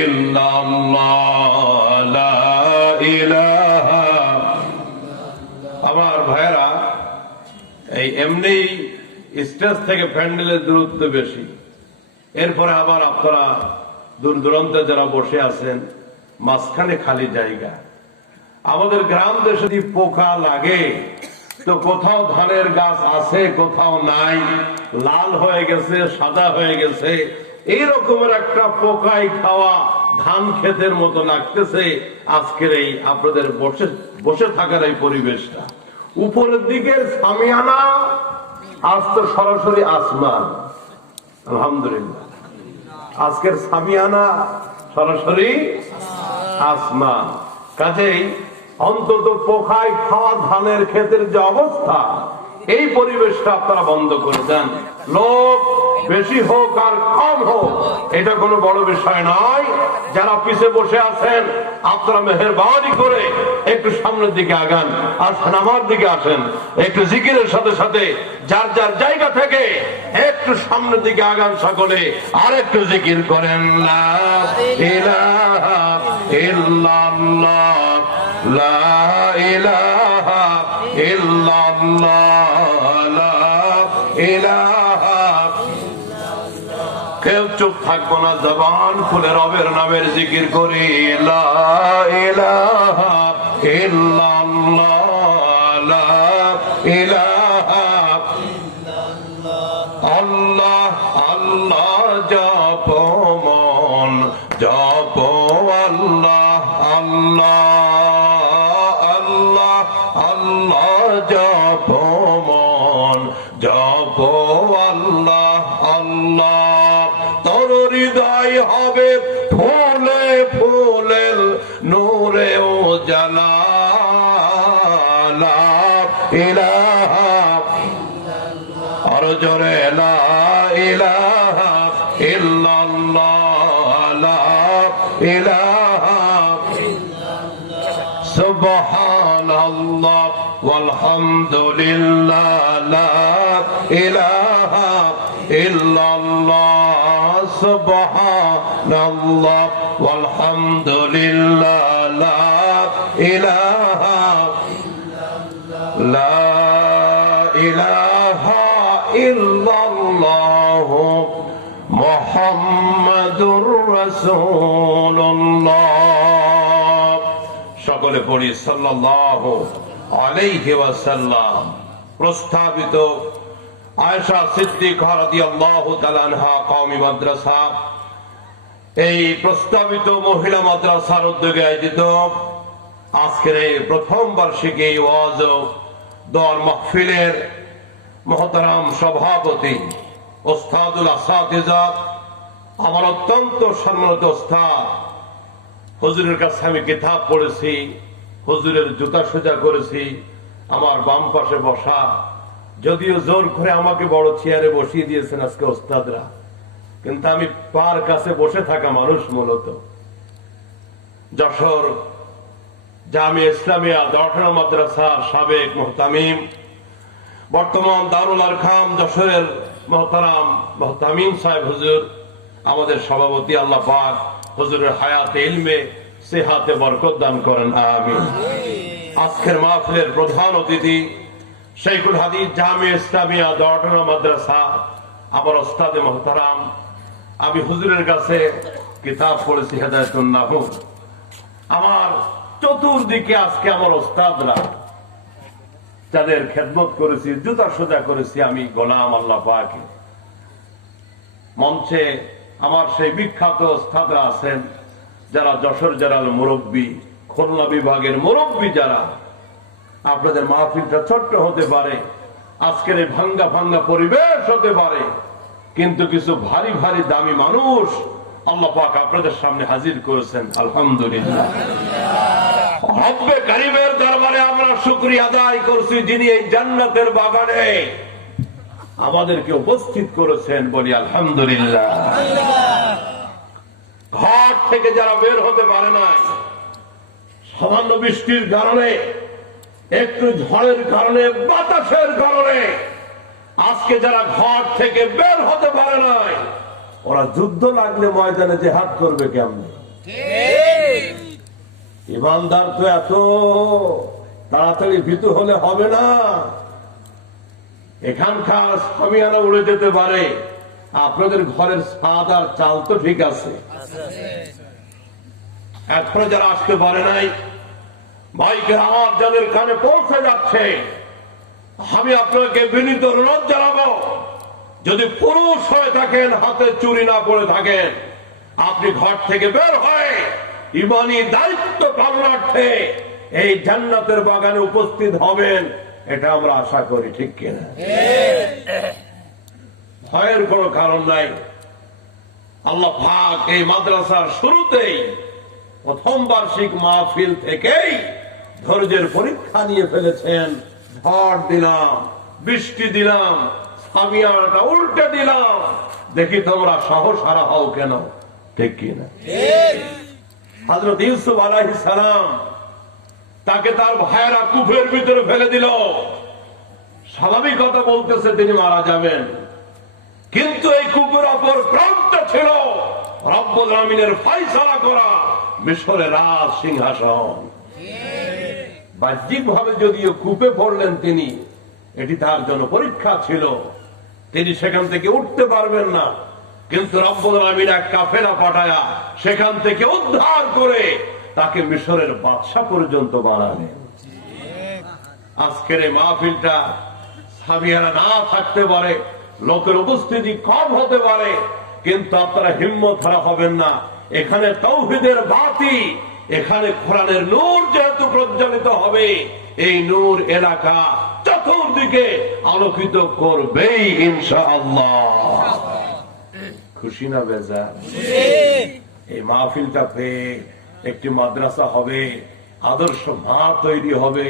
ইল্লাল্লাহ লা ইলাহা। আমার ভাইরা, এই এমনি স্টেজ থেকে প্যান্ডেলের দূরত্ব বেশি, এরপরে আবার আপনারা দূর দূরান্তে যারা বসে আছেন মাঝখানে খালি জায়গা। আমাদের গ্রাম দেশে যদি পোকা লাগে তো কোথাও ধানের গাছ আছে, কোথাও নাই, লাল হয়ে গেছে, সাদা হয়ে গেছে, এই রকমের একটা পোকায় খাওয়া ধান ক্ষেতের মতো লাগতেছে আজকের এই আপনাদের বসে বসে থাকার এই পরিবেশটা। উপরের দিকে সামিয়ানা, আজ তো সরাসরি আসমান। আলহামদুলিল্লাহ, আজকের সামিয়ানা সরাসরি আসমান। কাজেই অন্তত পোকায় খাওয়া ধানের ক্ষেতের যে অবস্থা, এই পরিবেশটা আপনারা বন্ধ করে দেন। লোক বেশি হোক আর কম হোক এটা কোনো বড় বিষয় নয়। যারা পিছে বসে আছেন আপনারা মেহেরবানি করে একটু সামনের দিকে আগান, আসেন আমার দিকে আসেন, একটু জিকিরের সাথে সাথে যার যার জায়গা থেকে একটু সামনের দিকে আগান সকলে, আর একটু জিকির করেন লা ইলাহা ইল্লাল্লাহ লা ইলাহা ইল্লাল্লাহ লা ইলাহা। কেউ চুপ থাকবো না, জবান খুলে রবের নামের জিকির করি লা ইলাহা ইল্লাল্লাহ লা ইলাহা। আল্লাহ আল্লাহ জপ মন জপ, আল্লাহ আল্লাহ আল্লাহ আল্লাহ জপ মন জপ, আল্লাহ আল্লাহ। তোর হৃদয় হবে ফুলে ফুলে নূরে ও জালা লা ইলাহা। আর জোরে লা ইলাহা ইল্লাল্লাহ লা ইলাহা। সুবহানাল্লাহ ওয়ালহামদুলিল্লাহ লা ইলাহা ইল্লাল্লাহ। সুবহানাল্লাহ ওয়ালহামদুলিল্লাহ লা ইলাহা লা ইলাহা ইল্লাল্লাহ মুহাম্মাদুর রাসূলুল্লাহ। সকলে পড়ি সাল্লাল্লাহু আলাইহি ওয়াসাল্লাম। প্রস্তাবিত আয়েশা সিদ্দিকা রাদিয়াল্লাহু তাআলা আনহা কওমি মাদ্রাসা, এই প্রস্তাবিত মহিলা মাদ্রাসার উদ্যোগে আয়োজিত আজকের এই প্রথম বার্ষিকী ওয়াজ ও দোয়ার মাহফিলের মহতারাম সভাপতি ওস্তাদুল আসাতিজা, আমার অত্যন্ত সম্মানিত ওস্তাদ, হুজুরের কাছে আমি কিতাব পড়েছি, হুজুরের জুতা সোজা করেছি, আমার বাম পাশে বসা, যদিও জোর করে আমাকে বড় চেয়ারে বসিয়ে দিয়েছেন আজকে ওস্তাদরা, কিন্তু আমি পার কাছে বসে থাকা মানুষ। মূলত যশোর জামিয়া ইসলামিয়া দাওয়াতুল মাদ্রাসার সাবেক মুহতামিম, বর্তমান দারুল আরকাম যশোরের মুহতারাম মুহতামিম সাহেব হুজুর, আমাদের সভাপতি, আল্লাহ পাক হুজুরের হায়াতে ইলমে সেহাতে বরকত দান করেন, আমিন। আজকের মাহফিলের প্রধান অতিথি শাইখুল হাদিস জামিয়া ইসলামিয়া দাওয়াতুল মাদ্রাসা, আমার ওস্তাদে মুহতারাম। আমি হুজুরের কাছে কিতাব পড়েছি হেদায়েতুন নাহু। আমার চতুর্দিকে আজকে আমার ওস্তাদরা, যাদের খেদমত করেছি, জুতা সোজা করেছি, আমি গোলাম আল্লাহ পাকের। মঞ্চে আমার সেই বিখ্যাত ওস্তাদরা আছেন যারা যশোর জেলার মুরব্বী, খুলনা বিভাগের মুরব্বী, যারা আপনাদের মাহফিলটা ছোট্ট হতে পারে, আজকের এই ভাঙ্গা ভাঙ্গা পরিবেশ হতে পারে, কিন্তু কিছু ভারী ভারী দামি মানুষ আল্লাহ পাক আপনাদের সামনে হাজির করেছেন। আলহামদুলিল্লাহ, রব্বে কারীমের দরবারে আমরা শুকরিয়া আদায় করছি, যিনি এই জান্নাতের বাগানে আমাদেরকে উপস্থিত করেছেন। বলি আলহামদুলিল্লাহ। ঘর থেকে যারা বের হতে পারে না, সামান্য বৃষ্টির কারণে, একটু ঝড়ের কারণে, বাতাসের কারণে আজকে যারা ঘর থেকে বের হতে পারে নাই, ওরা যুদ্ধ লাগলে ময়দানে জেহাদ করবে কেমনে? ইমানদার তো এত তাড়াতাড়ি ভীতু হলে হবে না। এখানকার সামিয়ানা উড়ে যেতে পারে, আপনাদের ঘরের ছাদ আর চাল তো ঠিক আছে। এখনো যারা আসতে পারে নাই, মাইকের আওয়াজ যাদের কানে পৌঁছে যাচ্ছে, আমি আপনাকে বিনীত অনুরোধ জানাবো, যদি পুরুষ হয়ে থাকেন, হাতে চুরি না পড়ে থাকেন, আপনি ঘর থেকে বের হয়ে ইমানি দায়িত্ব পালনার্থে এই জান্নাতের বাগানে উপস্থিত হবেন, এটা আমরা আশা করি, ঠিক কিনা? ভয়ের কোনো কারণ নাই। আল্লাহ পাক এই মাদ্রাসার শুরুতেই প্রথম বার্ষিক মাহফিল থেকেই ধৈর্যের পরীক্ষা নিয়ে ফেলেছেন। ঝড় দিলাম, বৃষ্টি দিলাম, সামিয়ানাটা উল্টে দিলাম, দেখি তোমরা সাহস হারা হও কেন, ঠিক কিনা? হযরত ইউসুফ আলাইহিস সালাম, তাকে তার ভাইয়েরা কূপের ভিতরে ফেলে দিল। স্বাভাবিকতা বলতেছে তিনি মারা যাবেন, কিন্তু এই কূপের অপর প্রান্ত ছিল রব্বুল আমিনের ফয়সালা করা মিশরের রাজ সিংহাসন। বাহ্যিক ভাবে যদিও কূপে পড়লেন তিনি, এটি তার জন্য পরীক্ষা ছিল, তিনি সেখান থেকে উঠতে পারবেন না, কিন্তু রব্বুল আমিন এক কাফেলা পাঠায়া সেখান থেকে উদ্ধার করে তাকে মিশরের বাদশা পর্যন্ত বানালেন। আজকের এই মাহফিলটা সামিয়ানা না থাকতে পারে, লোকের উপস্থিতি কম হতে পারে, কিন্তু আপনারা হিম্মত হারা হবেন না। এখানে তাওহীদের বাতি, এখানে কোরআনের নূর যেহেতু প্রজ্বলিত হবে, এই নূর এলাকা চতুর্দিকে আলোকিত করবেই ইনশাআল্লাহ। খুশি না বেজা? এই মাহফিলটা পেয়ে একটি মাদ্রাসা হবে, আদর্শ মা তৈরি হবে,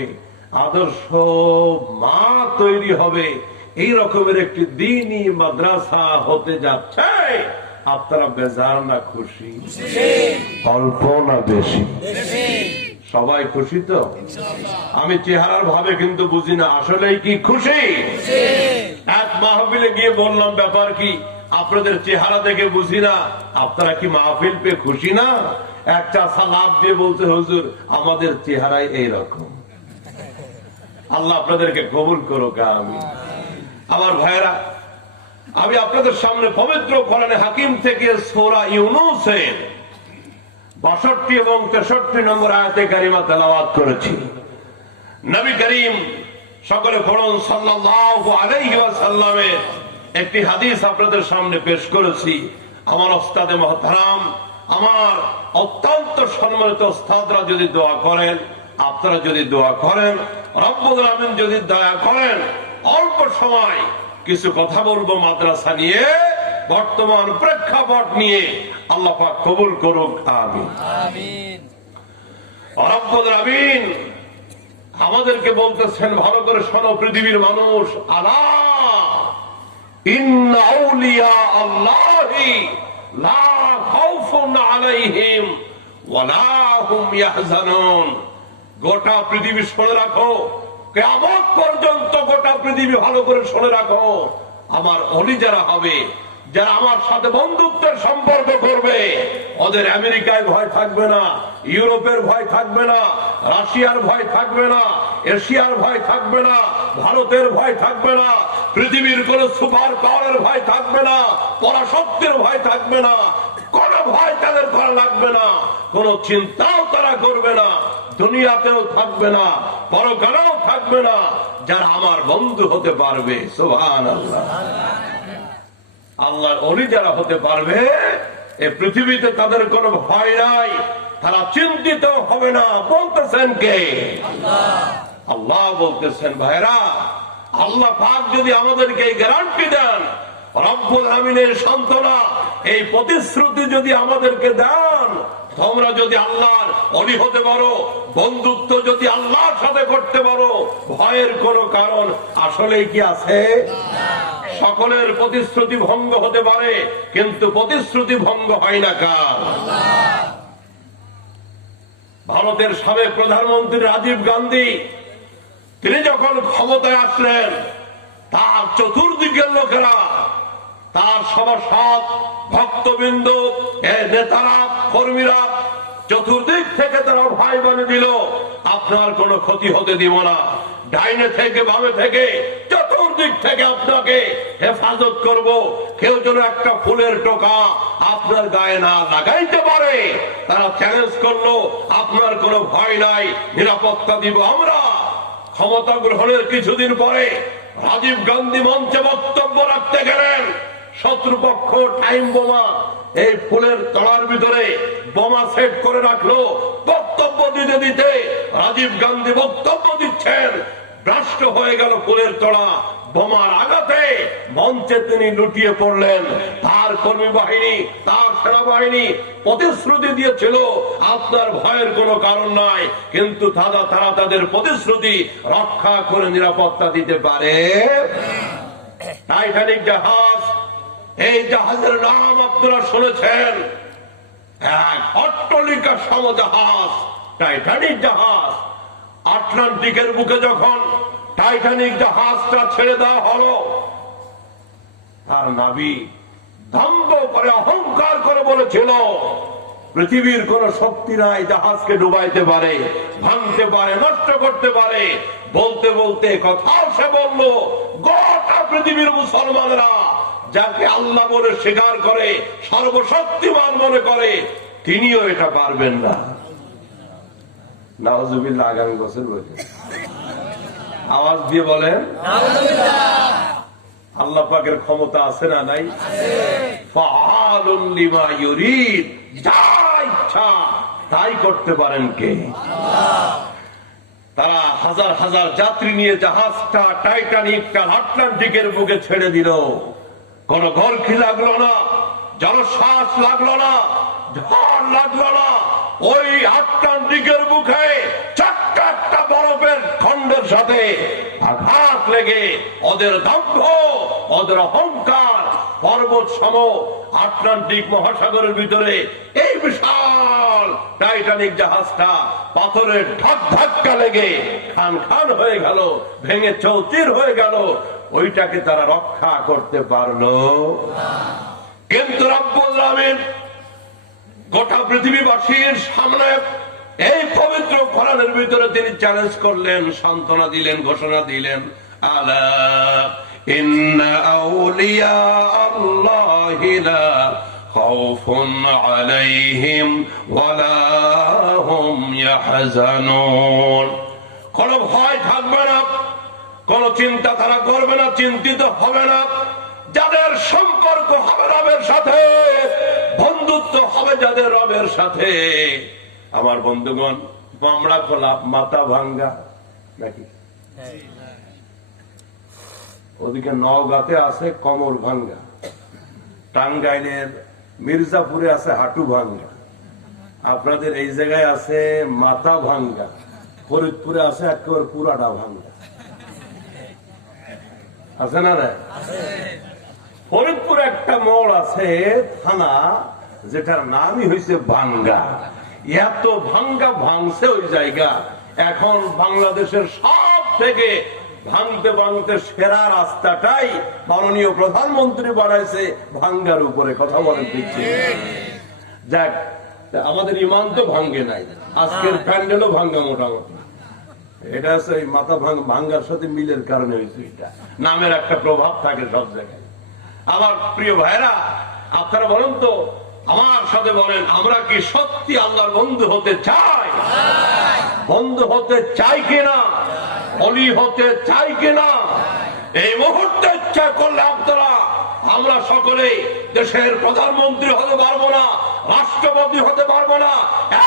আদর্শ মা তৈরি হবে, এই রকমের একটি দ্বীনি মাদ্রাসা হতে যাচ্ছে। আপনারা বেজার না খুশি? অল্প না বেশি? সবাই খুশি তো? আমি চেহারার ভাবে কিন্তু বুঝি না, আসলেই কি খুশি? এক মাহফিলে গিয়ে বললাম, ব্যাপার কি, আপনাদের চেহারা দেখে বুঝি না, আপনারা কি মাহফিল পেয়ে খুশি না? একটা সালাদ দিয়ে বলতে, হুজুর আমাদের চেহারাই এইরকম। আল্লাহ আপনাদেরকে কবুল করুক, আমিন। আমার ভাইয়েরা, আমি আপনাদের সামনে পবিত্র কোরআনে হাকিম থেকে সূরা ইউনূসের ৬২ এবং ৬৩ নম্বর আয়াতে কারিমা তেলাওয়াত করেছি। নবী করিম সকলে পড়ুন সাল্লাল্লাহু আলাইহি ওয়াসাল্লামের একটি হাদিস আপনাদের সামনে পেশ করেছি। আমার ওস্তাদে মুহতারাম, আমার অত্যন্ত সম্মানিত ওস্তাদরা যদি দোয়া করেন, আপনারা যদি দোয়া করেন, রব্বুল আমিন যদি দয়া করেন, অল্প সময় কিছু কথা বলবো মাদ্রাসা নিয়ে, বর্তমান প্রেক্ষাপট নিয়ে। আল্লাহ পাক কবুল করুক, আমিন। রব্বুল আমিন আমাদেরকে বলতেছেন, ভালো করে শোনো পৃথিবীর মানুষ, আলা ইন্না আউলিয়া আল্লাহি লা খাউফুন আলাইহিম ওয়া লা হুম ইয়াহজানুন। গোটা পৃথিবী শুনে রাখো, কিয়ামত পর্যন্ত গোটা পৃথিবী ভালো করে শুনে রাখো, আমার ওলি যারা হবে, যারা আমার সাথে বন্ধুত্বের সম্পর্ক করবে, ওদের আমেরিকায় ভয় থাকবে না, ইউরোপের ভয় থাকবে না, রাশিয়ার ভয় থাকবে না, এশিয়ার ভয় থাকবে না, ভারতের ভয় থাকবে না, পৃথিবীর কোন সুপার পাওয়ারের ভয় থাকবে না, পরাশক্তির ভয় থাকবে না, কোন ভয় তাদের করা লাগবে না, কোন চিন্তাও তারা করবে না, দুনিয়াতেও থাকবে না, পরকালেও থাকবে না, যারা আমার বন্ধু হতে পারবে। সুবহানাল্লাহ। আল্লাহর ওলি যারা হতে পারবে, এই পৃথিবীতে তাদের কোনো ভয় নাই, তারা চিন্তিত হবে না। বলতেছেন কে? আল্লাহ বলতেছেন। ভাইরা, আল্লাহ পাক যদি আমাদেরকে এই গ্যারান্টি দেন, রব্বুল আমিনের সান্ত্বনা, এই প্রতিশ্রুতি যদি আমাদেরকে দেন, তোমরা যদি আল্লাহর ওলি হতে পারো, বন্ধুত্ব যদি আল্লাহর সাথে করতে পারো, ভয়ের কোনো কারণ আসলেই কি আছে? সকলের প্রতিশ্রুতি ভঙ্গ হতে পারে, কিন্তু প্রতিশ্রুতি ভঙ্গ হয় না কার? ভারতের সাবেক প্রধানমন্ত্রী রাজীব গান্ধী, তিনি যখন ক্ষমতায় আসলেন, তার চতুর্দিকের লোকেরা, তার সভাসদ ভক্তবৃন্দ, নেতারা, কর্মীরা চতুর্দিক থেকে তারা ভাই বানিয়ে দিল, আপনার কোনো ক্ষতি হতে দিব না, ডাইনে থেকে বামে থেকে চতুর্দিক থেকে আপনাকে হেফাজত করব, কেউ যেন একটা ফুলের টোকা আপনার গায়ে না লাগাইতে পারে। তারা চ্যালেঞ্জ করলো, আপনার কোনো ভয় নাই, নিরাপত্তা দিব আমরা। ক্ষমতা গ্রহণের কিছুদিন পরে রাজীব গান্ধী মঞ্চে বক্তব্য রাখতে গেলেন, শত্রুপক্ষ টাইম বোমা এই ফুলের তলার ভিতরে বোমা সেট করে রাখলো। বক্তব্য দিতে দিতে রাজীব গান্ধী বক্তব্য দিচ্ছেন, রাষ্ট্র হয়ে গেল ফুলের তলা, বোমার আঘাতে মঞ্চে তিনি লুটিয়ে পড়লেন। তার কর্মী বাহিনী, তার সেনাবাহিনী প্রতিশ্রুতি দিয়েছিল আপনার ভয়ের কোনো কারণ নাই, কিন্তু তারা তাদের প্রতিশ্রুতি রক্ষা করে নিরাপত্তা দিতে পারে। টাইটানিক জাহাজ, এই জাহাজের নাম আপনারা শুনেছেন, এক অট্টালিকা সম জাহাজ, টাইটানিক জাহাজ। আটলান্টিকের বুকে যখন টাইটানিক জাহাজটা ছেড়ে দেওয়া হলো, তার নাবি দম্ভ করে অহংকার করে বলেছিল, পৃথিবীর কোন শক্তি নাই জাহাজকে ডুবাইতে পারে, ভাঙতে পারে, নষ্ট করতে পারে। বলতে বলতে কথাও সে বলল, গোটা পৃথিবীর মুসলমানরা যাকে আল্লাহ বলে স্বীকার করে, সর্বশক্তিমান মনে করে, তিনিও এটা পারবেন না। নাউজুবিল্লাহ। আগামী বছর বলছেন, আওয়াজ দিয়ে বলেন আল্লাহ পাকের ক্ষমতা আছে না নাই? ফাআলুন লিমা ইউরিদ, যা ইচ্ছা তাই করতে পারেন কে? তারা হাজার হাজার যাত্রী নিয়ে জাহাজটা টাইটানিকটা আটলান্টিকের বুকে ছেড়ে দিল। কোন গর্কি লাগলো না, জলশ্বাস লাগলো না, ঝড় লাগলো না। ওই আটলান্টিকের বুকে চারটা বরফের খন্ডের সাথে আঘাত লেগে ওদের দম্ভ, ওদের অহংকার, পর্বত সম আটলান্টিক মহাসাগরের ভিতরে এই বিশাল টাইটানিক জাহাজটা পাথরের ধাক্কা লেগে খান খান হয়ে গেল, ভেঙে চৌচির হয়ে গেল। ওইটাকে তারা রক্ষা করতে পারলো, কিন্তু রব্বুল আমিন গোটা পৃথিবীবাসীর সামনে এই পবিত্র কোরআনের ভিতরে তিনি চ্যালেঞ্জ করলেন, সান্ত্বনা দিলেন, ঘোষণা দিলেন, আলা ইন্না আউলিয়া আল্লাহি লা খাউফুন আলাইহিম ওয়ালা হুম ইয়াহজানুন। কোনো ভয় থাকবে না, কোন চিন্তা তারা করবে না, চিন্তিত হবে না। যাদের সম্পর্ক হবে রবের সাথে, বন্ধুত্ব হবে যাদের রবের সাথে। আমার বন্ধুগণ, মামলা খোলা, মাথা ভাঙ্গা নাকি? ওদিকে নওগাঁতে আছে কোমর ভাঙ্গা, টাঙ্গাইলের মির্জাপুরে আছে হাঁটু ভাঙ্গা, আপনাদের এই জায়গায় আছে মাথা ভাঙ্গা, ফরিদপুরে আছে একেবারে পুরাটা ভাঙ্গা, আছে না? ফরিদপুরে একটা মোড় আছে থানা, যেটার নামই হয়েছে ভাঙ্গা। এত ভাঙ্গা ভাঙছে ওই জায়গা, এখন বাংলাদেশের সব থেকে ভাঙতে ভাঙতে সেরা রাস্তাটাই মাননীয় প্রধানমন্ত্রী বানাইছে ভাঙ্গার উপরে। কথা বলেন ঠিক? যাক, আমাদের ইমান তো ভাঙ্গে নাই, আজকের প্যান্ডেলও ভাঙ্গা মোটামুটি। এটা হচ্ছে মাথা ভাঙ্গার সাথে মিলের কারণে হয়েছে। এটা নামের একটা প্রভাব থাকে সব জায়গায়। আমার প্রিয় ভাইরা, আপনারা বলেন তো, আমার সাথে বলেন, আমরা কি সত্যি আল্লাহর বন্ধু হতে চাই? বন্ধু হতে চাই কিনা? অলি হতে চাই কিনা? এই মুহূর্তে ইচ্ছা করলে আপনারা, আমরা সকলে দেশের প্রধানমন্ত্রী হতে পারবো না, রাষ্ট্রপতি হতে পারবো না,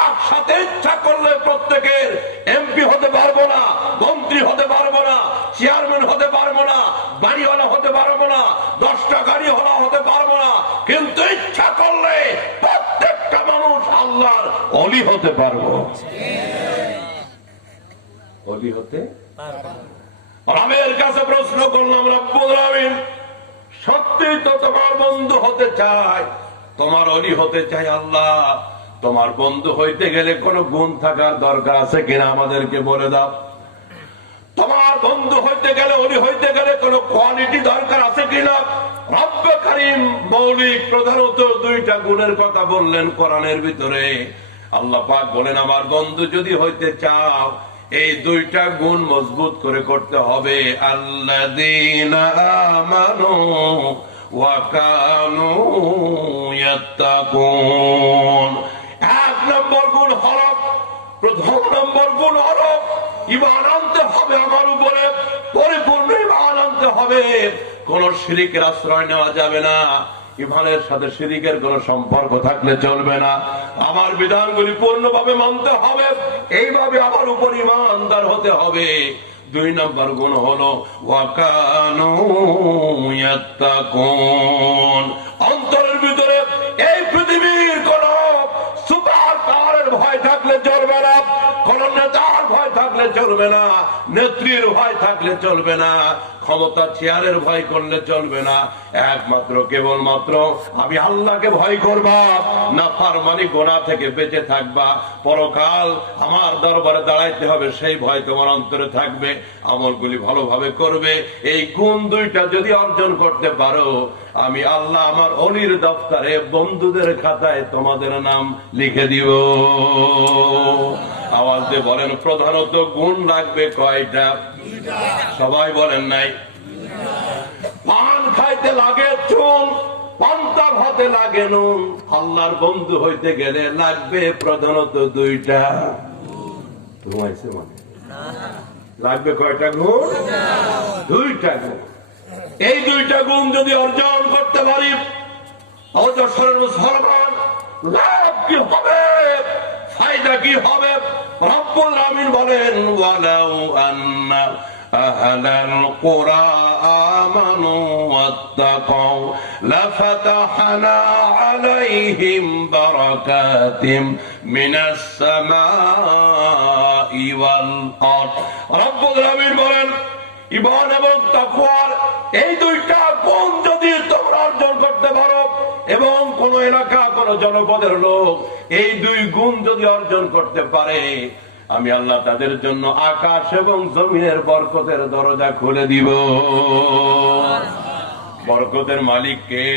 একসাথে ইচ্ছা করলে প্রত্যেকের এমপি হতে পারবো না, মন্ত্রী হতে পারবো না, চেয়ারম্যান হতে পারবো না, বাড়িওয়ালা হতে পারবো না, 10টা গাড়ি হলা হতে পারবো না, কিন্তু ইচ্ছা করলে প্রত্যেকটা মানুষ আল্লাহর অলি হতে পারবো। অলি হতে রবের কাছে প্রশ্ন করলাম, রব্বুল আমিন, সত্যি তো তোমার বন্ধু হতে চাই, তোমার অলি হতে চাই। আল্লাহ, তোমার বন্ধু হইতে গেলে কোন গুণ থাকার দরকার আছে কিনা আমাদেরকে বলে দাও। তোমার বন্ধু হইতে গেলে, অলি হইতে গেলে কোন কোয়ালিটি দরকার আছে কিনা? রব্বে কারীম মৌলিক প্রধানত দুইটা গুণের কথা বললেন কোরআনের ভিতরে। আল্লাহ পাক বলেন, আমার বন্ধু যদি হইতে চাও এই দুইটা গুণ মজবুত করে করতে হবে। আল্লাযীনা আমানু ওয়া কানু ইয়াত্তাকুন। এক নম্বর গুণ হলো, প্রথম নম্বর গুণ হলো ঈমান আনতে হবে, আমার উপরে পরিপূর্ণ ঈমান আনতে হবে। কোন শিরকের আশ্রয় নেওয়া যাবে না, ঈমানের সাথে শিরকের কোন সম্পর্ক থাকলে চলবে না। আমার বিধানগুলি পূর্ণভাবে মানতে হবে, এইভাবে আমার উপর ঈমানদার হতে হবে। দুই নম্বর গুণ হলো ওয়া কানু ইয়াত্তাকুন। অন্তরের ভিতরে এই পৃথিবীর কোন সুপার পাওয়ারের ভয় থাকলে চলবে না, কোন নেতার ভয় থাকলে চলবে না, নেত্রীর ভয় থাকলে চলবে না, ক্ষমতা চেয়ারের ভয় করলে চলবে না। একমাত্র কেবলমাত্র আমি আল্লাহকে ভয় করবা, না ফারমানি গোনা থেকে বেঁচে থাকবা। পরকাল আমার দরবারে দাঁড়াইতে হবে, সেই ভয় তোমার অন্তরে থাকবে। আমলগুলি ভালোভাবে করবে। এই গুণ দুইটা যদি অর্জন করতে পারো, আমি আল্লাহ আমার অলির দফতরে বন্ধুদের খাতায় তোমাদের নাম লিখে দিব। আওয়াজ দিয়ে বলেন, প্রধানত গুণ লাগবে কয়টা? সবাই বলেন নাই? পান খাইতে লাগে চুন, পান্তা ভাতে লাগে নুন, আল্লাহর বন্ধু হইতে গেলে লাগবে প্রধানত দুইটা। ঘুমাইছে মানে লাগবে কয়টা গুণ? দুইটা গুণ। এই দুইটা গুণ যদি অর্জন করতে পারি, অজস্রের মুসলমান, লাভ কি হবে, ফায়দা কি হবে? রব্বুল আমিন বলেন, ওয়ালাউ আন্না আহলাল কুরা আমানু ওয়াত্তাকাউ লাফাতাহনা আলাইহিম বারাকাতিম মিনাস সামাই ওয়াল আরদ। রব্বুল আমিন বলেন, ঈমান এবং তাকওয়ার এই দুইটা গুণ যদি তোমরা অর্জন করতে পারো, এবং কোন এলাকা, কোন জনপদের লোক এই দুই গুণ যদি অর্জন করতে পারে, আমি আল্লাহ তাদের জন্য আকাশ এবং জমিনের বরকতের দরজা খুলে দিব। বরকতের মালিক কে?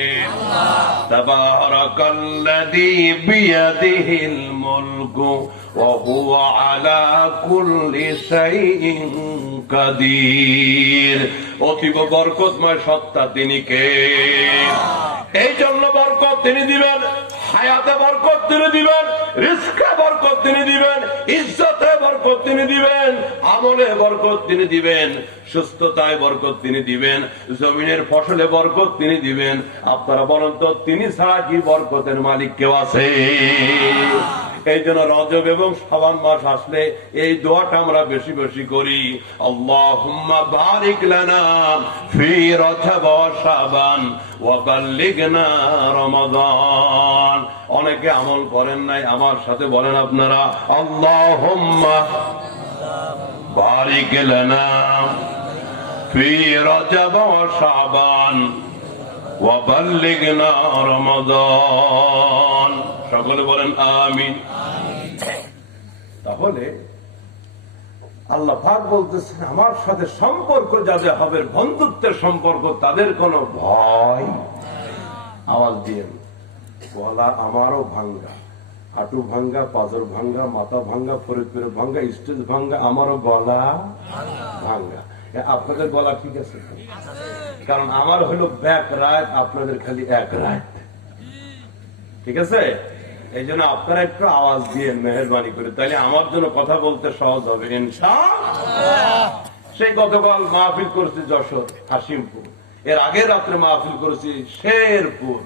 তাবারাকাল্লাযী বিয়াদিহিল মুলকু ওয়া হুয়া আলা কুল্লি শাইইন কাদির। অতীব বরকতময় সত্তা তিনি কে? এই জন্য বরকত তিনি দিবেন, হায়াতে বরকত তিনি দিবেন, রিজকে বরকত তিনি দিবেন, ইজ্জতে বরকত তিনি দিবেন, আমলে বরকত তিনি দিবেন, সুস্থতায় বরকত তিনি দিবেন, জমিনের ফসলে বরকত তিনি দিবেন। আপনারা বলেন তো, তিনি ছাড়া কি বরকতের মালিক কেউ আছে? এই জন্য রজব এবং শাবান মাস আসলে এই দোয়াটা আমরা বেশি বেশি করি, আল্লাহুম্মা বারিক লানা ফি রজব ওয়া শাবান ওয়া বাল্লিগনা রমাদান। অনেকে আমল করেন নাই, আমার সাথে বলেন আপনারা, আল্লাহুম্মা বারিক লানা ফি রজব ওয়া শাবান ওয়া বাল্লিগনা রমাদান। সকলে বলেন আমিন। তাহলে আল্লাহ পাক বলতেছেন, আমার সাথে সম্পর্ক যাদের হবে, বন্ধুত্বের সম্পর্ক, তাদের কোনো ভয়। আওয়াজ দিয়ে গলা আমারও ভাঙ্গা, হাঁটু ভাঙ্গা, পাজর ভাঙ্গা, মাথা ভাঙ্গা, ফরিদপুরের ভাঙ্গা, স্টেজ ভাঙ্গা, আমারও গলা ভাঙ্গা। আপনাদের গলা ঠিক আছে? কারণ আমার হলো ব্যাক রাত, আপনাদের খালি এক রাত। ঠিক আছে? এই জন্য আপনারা একটু আওয়াজ দিয়ে মেহরবানি করে, তাহলে আমার জন্য কথা বলতে সহজ হবে ইনশাআল্লাহ। সেই গতকাল মাহফিল করেছি যশোর, হাসিমপুর, এর আগের রাত্রে মাহফিল করেছি শেরপুর,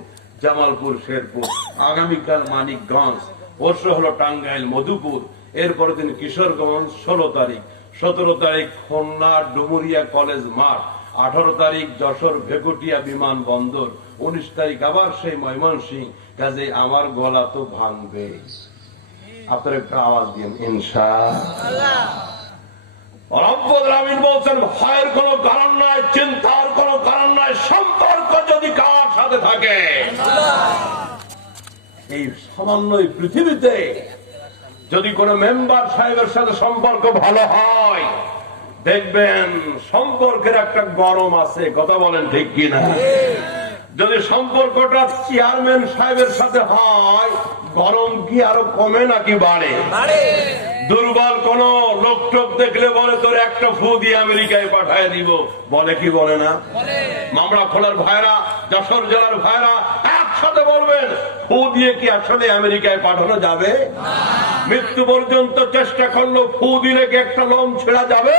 জামালপুর, শেরপুর, আগামীকাল মানিকগঞ্জ, পরশু হলো টাঙ্গাইল, মধুপুর, এরপরে দিন কিশোরগঞ্জ, 16 তারিখ, 17 তারিখ খুলনা ডুমুরিয়া কলেজ মাঠ, 18 তারিখ যশোর ভেকুটিয়া বিমান বন্দর, 19 তারিখ আবার সেই ময়মনসিংহ। কাজে আমার গলা তো ভাঙবে, আপনার একটা আওয়াজ দিন ইনশাআল্লাহ। রব্বুল আমিন বলছেন, ভয়ের কোনো কারণ নাই, চিন্তার কোনো কারণ নাই, সম্পর্ক যদি কার সাথে থাকে। এই সামান্য পৃথিবীতে যদি কোন মেম্বার সাহেবের সাথে সম্পর্ক ভালো হয়, দেখবেন সম্পর্কের একটা গরম আছে। কথা বলেন ঠিক কিনা? যদি সম্পর্কটা চেয়ারম্যান সাহেবের সাথে হয়, গরম কি আরো কমে নাকি বাড়ে? দুর্বল কোন লোক টোক দেখলে বলে তোর একটা ফু দিয়ে আমেরিকায় পাঠায় দিব, বলে কি বলে না? মামলা খোলার ভাইরা, যশোর জেলার ভাইরা একসাথে বলবেন, ফু দিয়ে কি আসলে আমেরিকায় পাঠানো যাবে? মৃত্যু পর্যন্ত চেষ্টা করলো, ফু দিলে কি একটা লোম ছেড়া যাবে?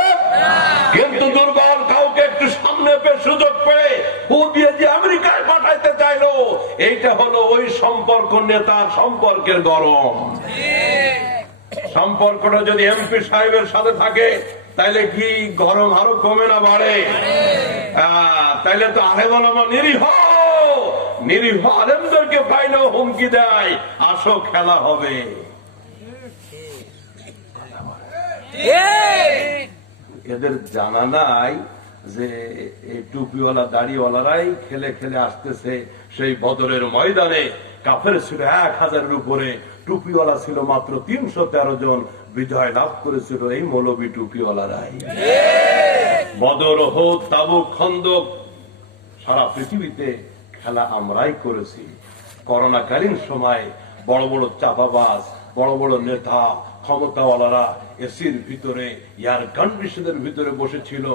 কিন্তু দুর্বল কাউকে একটু সামনে পেয়ে সুযোগ পেয়ে ফু দিয়ে যে আমেরিকায় পাঠাইতে চাইলো, এইটা হলো ওই সম্পর্ক নেতার সম্পর্কের গরম। সম্পর্কটা যদি এমপি সাহেবের সাথে থাকে তাইলে কি গরম আরো কমে না বাড়ে? তাইলে তো আরে বল আমার নিরীহ আলেমদেরকে পাইলেও হুমকি দেয়, আসো খেলা হবে। এদের জানা নাই যে এই টুপিওয়ালা দাড়িওয়ালারাই খেলে খেলে আসতেছে সেই বদরের ময়দানে। কাফের ছিল 1000-এর উপরে, টুপিওয়ালা ছিল মাত্র 313 জন। বিজয় লাভ করেছিল এই মৌলবী টুপিওয়ালারাই। বদর, উহুদ, তাবুক, খন্দক, সারা পৃথিবীতে খেলা আমরাই করেছি। করোনাকালীন সময় বড় বড় চাপাবাজ, বড় বড় নেতা, ক্ষমতাওয়ালারা এসির ভিতরে, এয়ার কন্ডিশনের ভিতরে বসেছিল।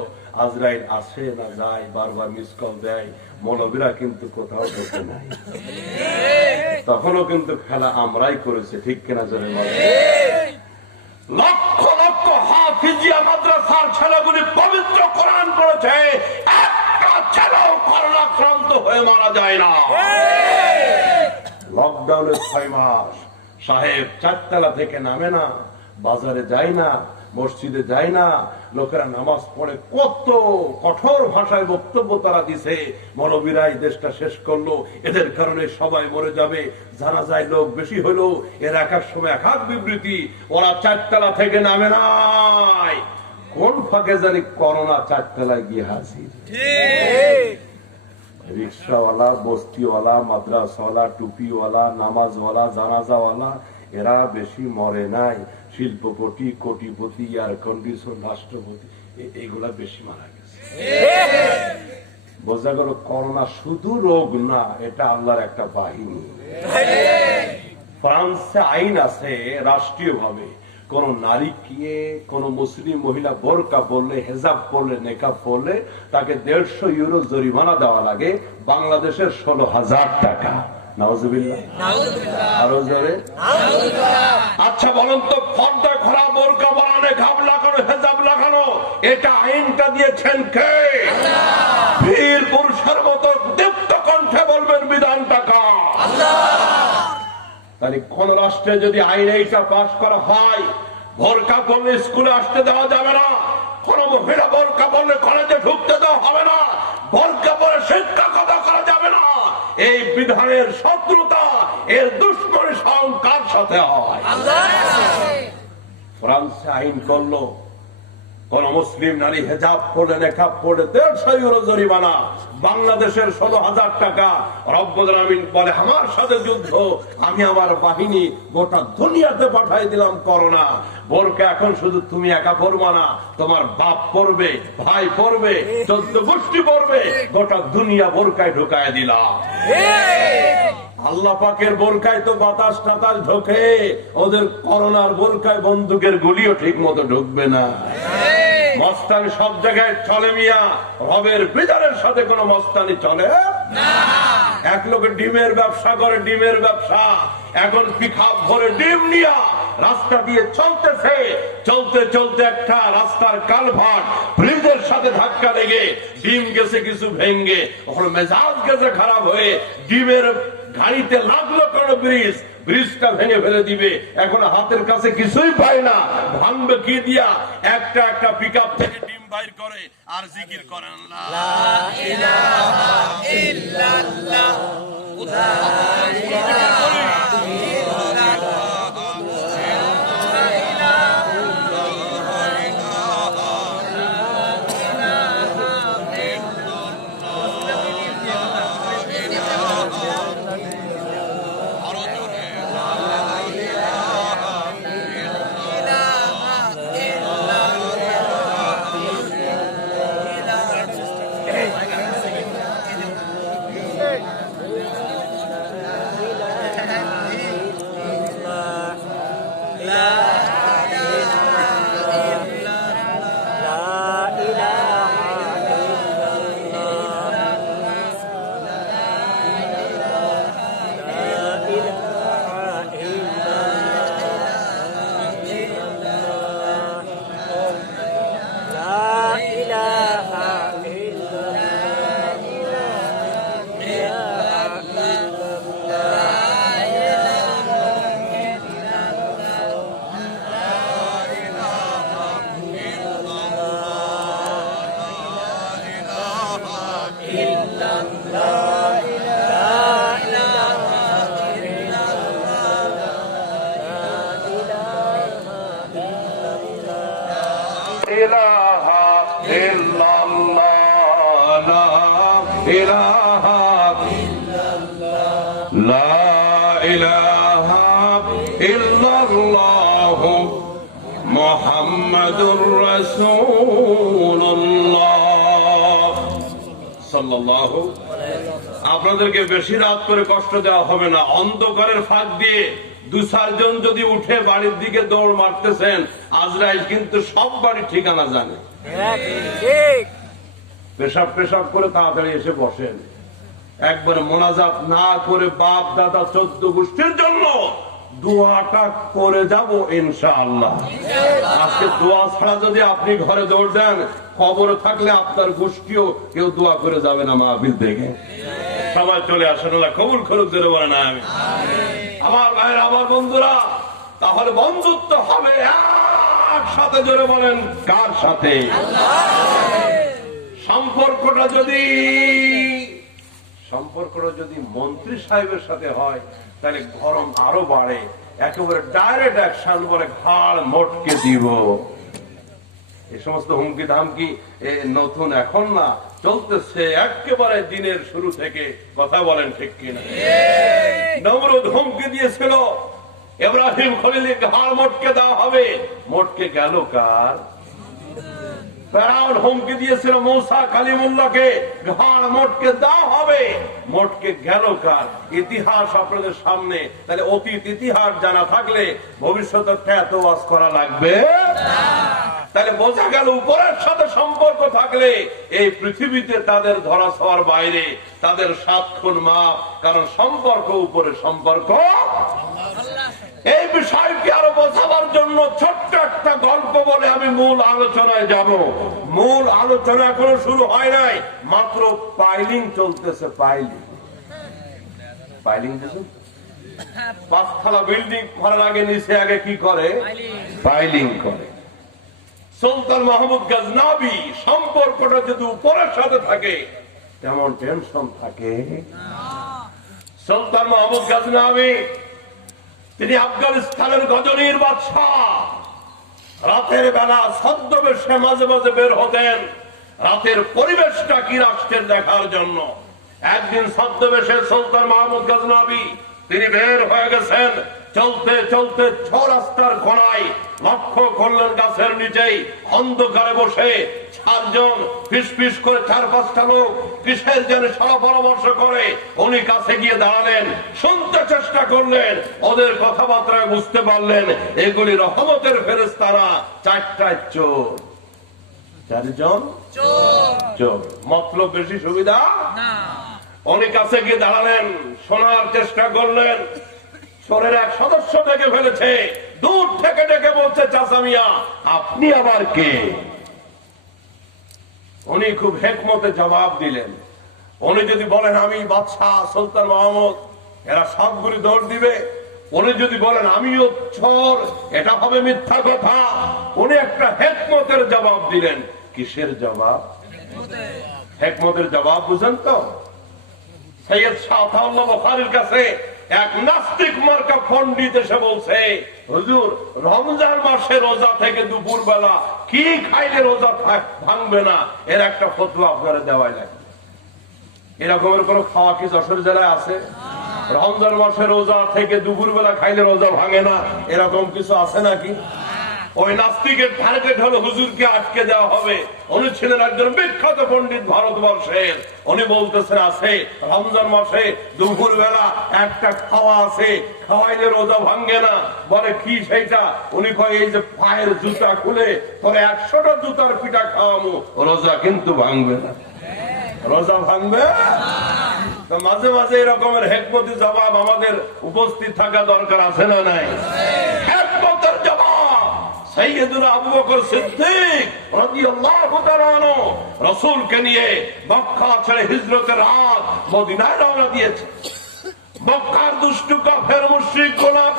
আজরাইল আসে না যায়, বারবার মিস কল দেয়, মৌলবীরা কিন্তু কোথাও ঢোকে নাই। তখনও কিন্তু খেলা আমরাই করেছি, ঠিক কিনা জানেন? লক্ষ লক্ষ হাফিজিয়া মাদ্রাসার ছেলেগুলি পবিত্র কোরআন পড়েছে, একটা ছেলেও করোনাক্রান্ত হয়ে মারা যায় না। লকডাউনের 6 মাস সাহেব 4 তলা থেকে নামে না, বাজারে যায় না, মসজিদে যায় না, লোকেরা নামাজ পড়ে। কত কঠোর ভাষায় বক্তব্য তারা দিছে। মৌলবীরাই দেশটা শেষ করলো, এদের কারণে সবাই মরে যাবে, জানা যায় লোক বেশি হলো, এর এক এক সময় এক এক বিবৃতি। ওরা 4 তলা থেকে নামে নাই, কোন ফাঁকে জানি করোনা 4 তলায় গিয়ে হাজির। রিক্সাওয়ালা, বস্তিওয়ালা, মাদ্রাসাওয়ালা, টুপিওয়ালা, নামাজওয়ালা, জানাজাওয়ালা, এরা বেশি মরে নাই। শিল্পপতি, কোটিপতি, এয়ার কন্ডিশন, রাষ্ট্রপতি, এগুলা বেশি মারা গেছে। বোঝা গেল করোনা শুধু রোগ না, এটা আল্লাহর একটা বাহিনী। ফ্রান্সে আইন আছে রাষ্ট্রীয় ভাবে, কোন নারীকে, কোন মুসলিম মহিলা বোরকা পরলে, হেজাব পরলে, নেকাব পরলে তাকে 150 ইউরো জরিমানা দেওয়া লাগে। বাংলাদেশের 16,000 টাকা। নাউজুবিল্লাহ, আরো জোরে। আচ্ছা বলুন তো, পর্দা করা, বোরকা পরা, নেকাব লাগানো, হেজাব লাগানো, এটা আইনটা দিয়েছেন কে? বীর পুরুষের মতো দীপ্ত কণ্ঠে বলবেন বিধানটা কার? তাহলে কোন রাষ্ট্রে যদি আইন এইটা পাশ করা হয়, বোরকা পরলে স্কুলে আসতে দেওয়া যাবে না, কোন মহিলা বোরকা পরলে কলেজে ঢুকতে দেওয়া হবে না, বোরকা পরে শিক্ষকতা করা যাবে না, এই বিধানের শত্রুতা, এর দুশ্মনী স্বয়ং কার সাথে হয়? ফ্রান্সে আইন করলো, কোন মুসলিম নারী হেজাব পড়লে, নেকাব পড়লে 150 ইউরো জরিমানা। বাংলাদেশের 16,000 টাকা। রব্বুল আমিন বলে, আমার সাথে যুদ্ধ, আমি আমার বাহিনী গোটা দুনিয়াতে পাঠাই দিলাম করোনা। বোরকা এখন শুধু তুমি একা পরবা না, তোমার বাপ পরবে, ভাই পরবে, 14 গোষ্ঠী পরবে, গোটা দুনিয়া বোরকায় ঢুকায় দিলাম। আল্লাহ পাকের বোরকায় তো বাতাস টাতাস ঢোকে, ওদের করোনার বোরকায় বন্দুকের গুলিও ঠিক মতো ঢুকবে না। মস্তানি সব জায়গায় চলে মিয়া, রবের বিধানের সাথে কোন মস্তানি চলে না। এক লোকে ডিমের ব্যবসা করে, ডিমের ব্যবসা, এখন পিকআপ ভরে ডিম নিয়া রাস্তা দিয়ে চলতেছে, চলতে চলতে একটা রাস্তার কালভার্ট ব্রিজের সাথে ধাক্কা লেগে ডিম গেছে কিছু ভেঙ্গে, ওখানে মেজাজ গেছে খারাপ হয়ে, ডিমের গাড়িতে লাগলো কোন ব্রিজ, ব্রিজটা ভেঙে ফেলে দিবে। এখন হাতের কাছে কিছুই পায় না, ভাঙবে কি দিয়া? একটা একটা পিকআপ থেকে ডিম বাইর করে আর জিকির করেন, লা ইলাহা ইল্লাল্লাহ, লা ইলাহা Hey! ইলাহা ইল্লাল্লাহ লা ইলাহা ইল্লাল্লাহ লা ইলাহা ইল্লাল্লাহ মুহাম্মাদুর রাসূলুল্লাহ সাল্লাল্লাহু। আপনাদেরকে বেশি রাত করে কষ্ট দেওয়া হবে না। অন্ধকারের ফাঁক দিয়ে 2-4 জন যদি উঠে বাড়ির দিকে দৌড় মারতেছেন, আজরাইল কিন্তু সব বাড়ির ঠিকানা জানে। পেশাব করে তাড়াতাড়ি এসে বসেন। একবারে মোনাজাত না করে বাপ দাদা 14 গোষ্ঠীর জন্য দোয়াটা করে যাব ইনশাআল্লাহ। আজকে দোয়া ছাড়া যদি আপনি ঘরে দৌড় দেন, খবর থাকলে আপনার গোষ্ঠীও কেউ দোয়া করে যাবে না মাহফিল থেকে। সবাই চলে আসেন, আল্লাহ কবুল করুক। জোরে বলেন আমিন। আমার ভাইয়ের, আমার বন্ধুরা, তাহলে বন্ধুত্ব হবে একসাথে। জোরে বলেন কার সাথে? সম্পর্কটা যদি মন্ত্রী সাহেবের সাথে হয় তাহলে গরম আরো বাড়ে। একেবারে ডাইরেক্ট অ্যাকশন বলে ঘাড় মোটকে দিব। এই সমস্ত হুমকি ধামকি নতুন এখন না, চলতেছে একেবারে দিনের শুরু থেকে। কথা বলেন ঠিক কিনা? নমরুদ হুমকি দিয়েছিল ইব্রাহিম খলিলকে ঘাড় মোটকে দেওয়া হবে, মোটকে গেল কার? ফেরাউন হুমকি দিয়েছিল মূসা কালিমুল্লাহকে ঘাড় মোটকে দেওয়া হবে, মোটকে গেল কার? ইতিহাস আপনাদের সামনে। তাহলে অতীত ইতিহাস জানা থাকলে ভবিষ্যতে এত ওয়াজ করা লাগবে না। তাহলে বোঝা গেল উপরের সাথে সম্পর্ক থাকলে এই পৃথিবীতে তাদের ধরা ছোঁয়ার বাইরে, তাদের 7 খুন মাপ। কারণ সম্পর্ক উপরে সম্পর্ক। এই বিষয়কে আরো বোঝাবার জন্য ছোট্ট একটা গল্প বলে আমি মূল আলোচনায় যাব। মূল আলোচনা এখনো শুরু হয় নাই, মাত্র পাইলিং চলতেছে। পাইলিং 5 বিল্ডিং করার আগে নিচে আগে কি করে? পাইলিং করে। সুলতান মাহমুদ গজনবী সম্পর্কটা যদি উপরের সাথে থাকে তেমন টেনশন থাকে। সুলতান মাহমুদ গজনবী তিনি আফগানিস্তানের গজনীর বাদশাহ। রাতের বেলা ছদ্মবেশে মাঝে মাঝে বের হতেন রাতের পরিবেশটা কি রাষ্ট্রের দেখার জন্য। একদিন ছদ্মবেশে সুলতান মাহমুদ গজনবী তিনি বের হয়ে গেছেন। চলতে চলতে 6 রাস্তার কোনায় লক্ষ্য করলেন গাছের নিচেই অন্ধকারে বসে 4 জন ফিস করে 4-5টা লোক কিসের যেন সারা পরামর্শ করে। উনি কাছে গিয়ে দাঁড়ালেন, শুনতে চেষ্টা করলেন। ওদের কথাবার্তায় বুঝতে পারলেন এগুলি রহমতের ফেরেশতারা। 4টা চোর। 4 জন চোর। মতলব বেশি সুবিধা না। উনি কাছে গিয়ে দাঁড়ালেন, শোনার চেষ্টা করলেন। চোরের এক সদস্য দেখে ফেলেছে, দূর থেকে ডেকে বলছে, চাচা মিয়া আপনি আবার কে? উনি খুব হেকমতে জবাব দিলেন। উনি যদি বলেন আমি বাদশাহ সুলতান মাহমুদ, এরা সবগুলি দৌড় দিবে। উনি যদি বলেন আমিও চোর, এটা হবে মিথ্যা কথা। উনি একটা হেকমতের জবাব দিলেন। কিসের জবাব? হেকমতের জবাব বুঝেন তো? সৈয়দ শাহ আতাউল্লাহ বুখারীর কাছে এক নাস্তিক মার্কা পণ্ডিত এসে বলছে, হুজুর রমজান মাসে রোজা থেকে দুপুর বেলা কি খাইলে রোজা ভাঙবে না, এর একটা ফতোয়া আপনারা দেওয়াই লাগবে। এরকমের কোন খাওয়া কি যশোর জেলায় আছে? রমজান মাসে রোজা থেকে দুপুর বেলা খাইলে রোজা ভাঙে না, এরকম কিছু আছে নাকি? ওই নাস্তিকের টার্গেট হলো হুজুরকে আটকে দেওয়া হবে। উনি ছিলেন একজন বিখ্যাত পণ্ডিত ভারতবর্ষের। উনি বলতেছেন আছে রমজান মাসে দুপুর বেলা একটা খাওয়া আছে, খাওয়াইলে রোজা ভাঙ্গে না। বলে কি সেইটা? উনি কয় এই যে পায়ের জুতা খুলে তোরে 100টা জুতার পিঠা খাওয়াবো, রোজা কিন্তু ভাঙবে না। রোজা ভাঙবে? তো মাঝে মাঝে এরকমের হেকমতি জবাব আমাদের উপস্থিত থাকা দরকার আছে না নাই? হেকমতের জবাব সাইয়েদুনা আবু বকর সিদ্দিক রাদিয়াল্লাহু তাআলা আনহু রাসূলকে নিয়ে মক্কা ছেড়ে হিজরতের রাত মদিনায় রওনা দিয়েছে। মক্কার দুষ্ট কাফের মুশরিক গোলাম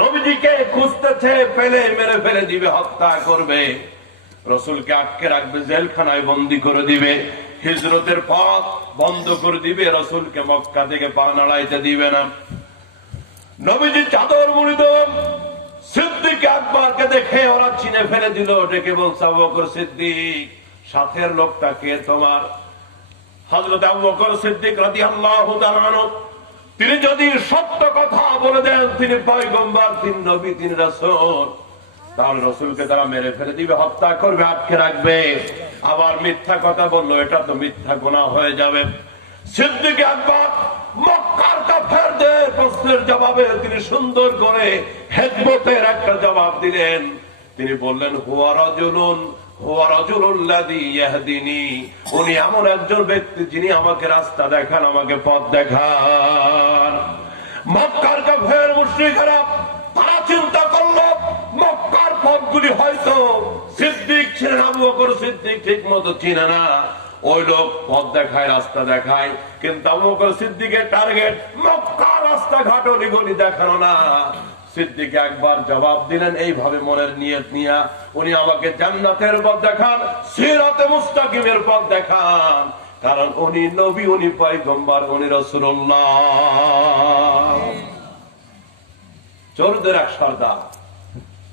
নবীজিকে খুঁজতেছে, পেলে মেরে ফেলে দিবে, হত্যা করবে। রাসূলকে আটকে রাখবে, জেলখানায় বন্দী করে দিবে, হিজরতের পথ বন্ধ করে দিবে, রাসূলকে মক্কা থেকে পা নাড়াইতে দিবে না। নবীজি চাদর মুড়ি দেন, সিদ্দিককে আকবরকে দেখে ওরা চিনে ফেলে দিল, ডেকে বলছে আবু বকর সিদ্দিক, সাথের লোকটাকে তোমার হযরত আবু বকর সিদ্দিক রাদিয়াল্লাহু তাআলা আনহু, তিনি যদি সত্য কথা বলে দেন তিনি পয়গম্বর, তিনি নবী, তিনি রাসূল, তাহলে রাসূলকে তারা মেরে ফেলে দিবে, হত্যা করবে, আটকে রাখবে। আবার মিথ্যা কথা বললো, এটা তো মিথ্যা গুনাহ হয়ে যাবে। সিদ্দিক আকবর মক্কার কাফেরদের প্রশ্নের জবাবে তিনি সুন্দর করে হিকমতের একটা জবাব দিলেন। তিনি বললেন হুয়া রাজুলুন লাযী ইয়াহদিনি, উনি এমন একজন ব্যক্তি যিনি আমাকে রাস্তা দেখান, আমাকে পথ দেখান। মক্কার কাফের মুশরিকরা তারা চিন্তা করলো মক্কার পথগুলি হয়তো সিদ্দিক ছিলেন, আবু বকর সিদ্দিক ঠিক মতো চিনে না, ওই লোক পথ দেখায়, রাস্তা দেখায়, কিন্তু আবু বকর সিদ্দিকের টার্গেট মক্কার রাস্তাঘাট অলিগলি দেখানো না। সিদ্দিক একবার জবাব দিলেন এইভাবে মনের নিয়ত নিয়া, উনি আমাকে জান্নাতের পথ দেখান, সিরাতে মুস্তাকিমের পথ দেখান, কারণ উনি নবী, উনি পয়গম্বর, উনি রাসূলুল্লাহ। চোরদের এক সর্দার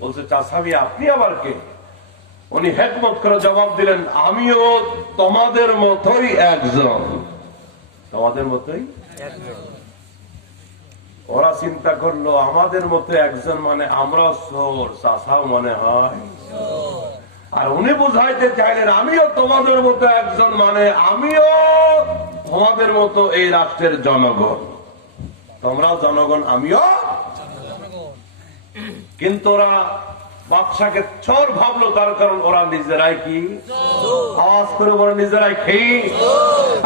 বলছে চাচাবি আপনি আবার কে? উনি হিকমত করে জবাব দিলেন আমিও তোমাদের মতোই একজন। তোমাদের মতোই একজন। ওরা চিন্তা করলো আমাদের মতো একজন মানে আমরা চোর, চাচাও মনে হয়। আর উনি বুঝাইতে চাইলেন আমিও তোমাদের মতো একজন মানে আমিও তোমাদের মতো এই রাষ্ট্রের জনগণ, তোমরাও জনগণ, আমিও। কিন্তু ওরা বাদশাকে চোর ভাবলো, তার কারণ ওরা নিজেরাই কি আওয়াজ করে বলে নিজেরাই খেয়ে।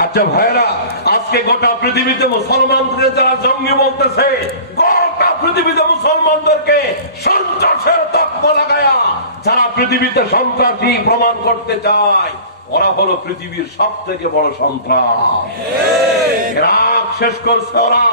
আচ্ছা ভাইরা, আজকে গোটা পৃথিবীতে মুসলমানদের যারা জঙ্গি বলতেছে, গোটা পৃথিবীতে মুসলমানদেরকে সন্ত্রাসের তকমা লাগায়া যারা পৃথিবীতে সন্ত্রাসী প্রমাণ করতে চায়, ওরা হলো পৃথিবীর সব থেকে বড় সন্ত্রাস। ইরাক শেষ করেছে ওরা,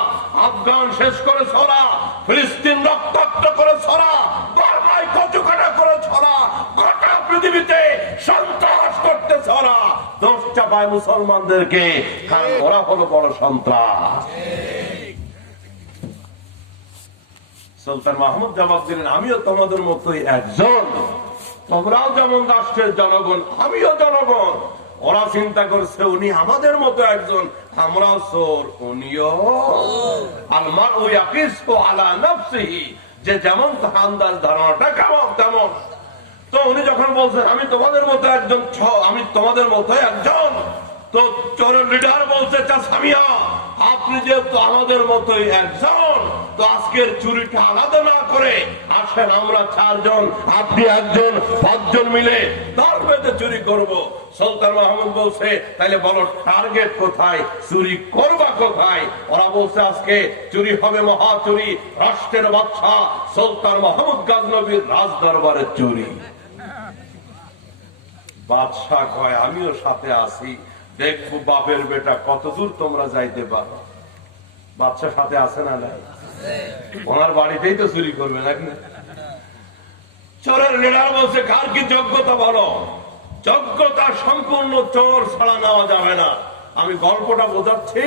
আফগান শেষ করেছে ওরা, ফিলিস্তিন রক্তাক্ত করেছে ওরা, বার্মায় কচুকাটা করেছে ওরা, গোটা পৃথিবীতে সন্ত্রাস করতেছে ওরা। দোষ চাপায় মুসলমানদেরকে, কারণ ওরা হলো বড় সন্ত্রাস। সুলতান মাহমুদ জবাব দিলেন আমিও তোমাদের মতোই একজন, তোমরাও যেমন রাষ্ট্রের জনগণ, আমিও জনগণ। ওরা চিন্তা করছে উনি আমাদের মতো একজন, আমরাও চোর, উনিও। আলমারউ ইয়াকিসু আলা নাফসিহি, যে যেমন আন্দাজ ধারণাটা কেমন তেমন। তো উনি যখন বলছেন আমি তোমাদের মতো একজন, আমি তোমাদের মতো একজন, তো চোরের লিডার বলছে চাচামিয়া আপনি যেহেতু আমাদের মতোই একজন, তো আজকের চুরিটা আলাদা না করে আসেন আমরা চারজন, আপনি একজন, পাঁচজন মিলে দল বেঁধে চুরি করব। সুলতান মাহমুদ বলছে তাইলে বলো টার্গেট কোথায়, চুরি করবা কোথায়? ওরা বলছে আজকে চুরি হবে মহা চুরি, রাষ্ট্রের বাদশা সুলতান মাহমুদ গাজনবীর রাজ দরবারের চুরি। বাদশা কয় আমিও সাথে আছি, দেখবো বাপের বেটা কতদূর তোমরা যাইতে পারো। বাদশা সাথে আছে না নাই? ওনার বাড়িতেই তো চুরি করবে নাকি? চোরের লিডার বলছে কার কি যোগ্যতা বলো? যোগ্যতা সম্পূর্ণ চোর ছাড়া নেওয়া যাবে না। আমি গল্পটা বোঝাচ্ছি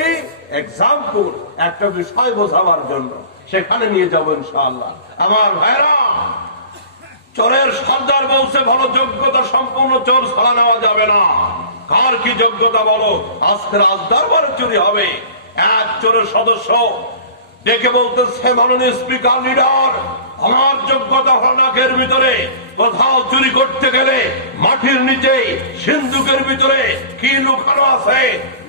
এক্সাম্পল, একটা বিষয় বোঝাবার জন্য, সেখানে নিয়ে যাবো ইনশাআল্লাহ। আমার ভাইরা, চোরের সর্দার বলছে ভালো যোগ্যতা সম্পূর্ণ চোর ছাড়া নেওয়া যাবে না। কার কি যোগ্যতা বলো? আজকে রাজ দরবারে চুরি হবে। এক চোরের সদস্য ডেকে বলতেছে মাননীয় স্পিকার লিডার, আমার যোগ্যতা হল নাকের ভিতরে, কোথাও চুরি করতে গেলে মাটির নিচে সিন্ধুকের ভিতরে কি লুকানো আছে,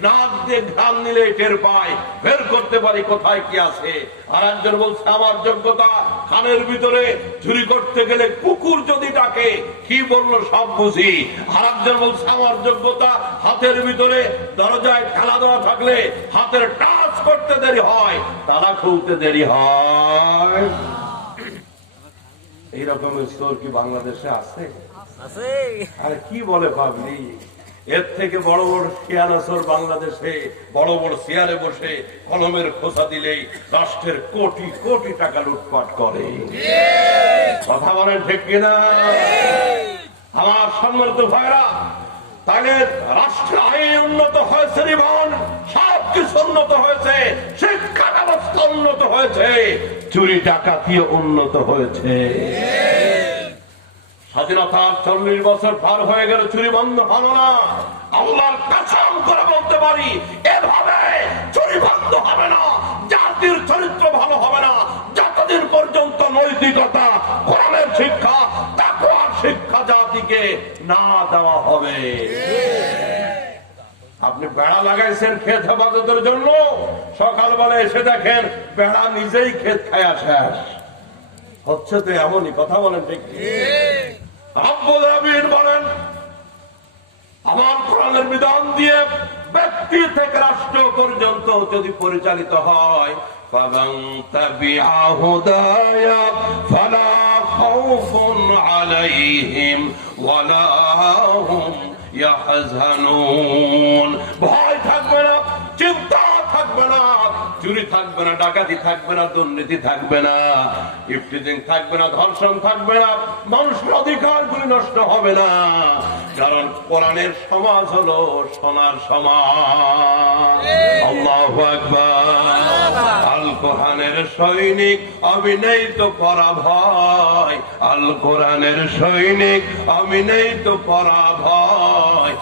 নাক দিয়ে ঘ্রাণ নিলে টের পায়, বের করতে পারি কোথায় কি আছে। আর একজন বলছে আমার যোগ্যতা কানের ভিতরে, চুরি করতে গেলে কুকুর যদি ডাকে কি বললো সব বুঝি। আর একজন বলছে আমার যোগ্যতা হাতের ভিতরে, দরজায় তালা দেওয়া থাকলে হাতের টাচ করতে দেরি হয়, তালা খুলতে দেরি হয়। এইরকমের চোর কি বাংলাদেশে আছে? আর কি বলে ভাবলি, এর থেকে বড় বড় শিয়ানা চোর বাংলাদেশে বড় বড় চেয়ারে বসে কলমের খোঁচা দিলেই রাষ্ট্রের কোটি কোটি টাকা লুটপাট করে। কথা বলেন ঠিক কিনা? আমার সম্মানিত ভাইরা, তাহলে রাষ্ট্র আইন উন্নত হয়েছে, জীবন সবকিছু উন্নত হয়েছে, শিক্ষা ব্যবস্থা উন্নত হয়েছে, চুরি ডাকাতিও উন্নত হয়েছে। স্বাধীনতার 40 বছর পার হয়ে গেল, চুরি বন্ধ হলো না। আল্লাহর কসম করে বলতে পারি, এভাবে চুরি বন্ধ হবে না, জাতির চরিত্র ভালো হবে না যতদিন পর্যন্ত নৈতিকতা, কোরআনের শিক্ষা, তাকওয়ার শিক্ষা জাতিকে না দেওয়া হবে। আপনি বেড়া লাগাইছেন ক্ষেত হেফাজতের জন্য, সকালবেলা এসে দেখেন বেড়া নিজেই ক্ষেত খায়া শেষ হচ্ছে। তো এমনই কথা বলেন, ঠিক রব্বুল আলামিন বলেন, আমার কোরআনের বিধান দিয়ে ব্যক্তি থেকে রাষ্ট্র পর্যন্ত যদি পরিচালিত হয়, ফামান তাবিআ হুদায়া ফালা খাউফুন আলাইহিম ওয়ালা হুম ইয়াহজানুন। ভয় থাকবে না, চিন্তা থাকবে না, চুরি থাকবে না, ডাকাতি থাকবে না, দুর্নীতি থাকবে না, ইফটিজিং থাকবে না, ধর্ষণ থাকবে না, মানুষের অধিকারগুলি নষ্ট হবে না। কারণ কোরআনের সমাজ হলো সোনার সমাজ। আল্লাহু আকবার। আল কোরআনের সৈনিক আমি নেই তো পরাভয়, আল কোরআনের সৈনিক আমি নেই তো পরাভয়,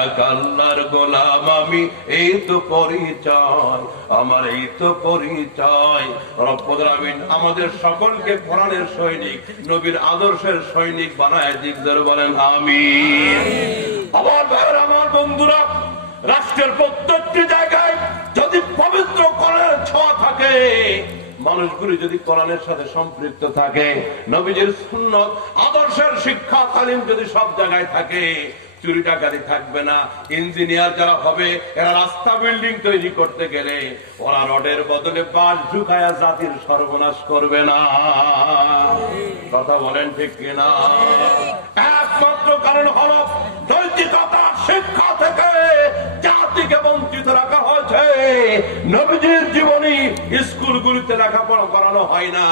এক আল্লাহর গোলাম আমি, এই তো পরিচয় আমার, এই তো পরিচয়। রব্বুল আলামিন আমাদের সকলকে কোরআনের সৈনিক, নবীর আদর্শের সৈনিক বানায় দিক, ধরে বলেন আমিন। আমার ভাইয়েরা, আমার বন্ধুরা, রাষ্ট্রের প্রত্যেকটি জায়গায় যদি পবিত্র কোরআনের ছোঁয়া থাকে, মানুষগুলি যদি কোরআনের সাথে সম্পৃক্ত থাকে, নবীজির সুন্নত আদর্শের শিক্ষা তালিম যদি সব জায়গায় থাকে, চুরি ডাকাতি থাকবে না। ইঞ্জিনিয়ার যারা হবে, এরা রাস্তা বিল্ডিং তৈরি করতে গেলে ওরা রডের বদলে বাঁশ ঢুকায়া জাতির সর্বনাশ করবে না। কথা বলেন ঠিক কিনা? একমাত্র কারণ হলো নৈতিকতা, শিক্ষা থেকে জাতিকে বঞ্চিত রাখা হয়েছে। নবীজির জীবনী স্কুলগুলিতে লেখাপড়া করানো হয় না,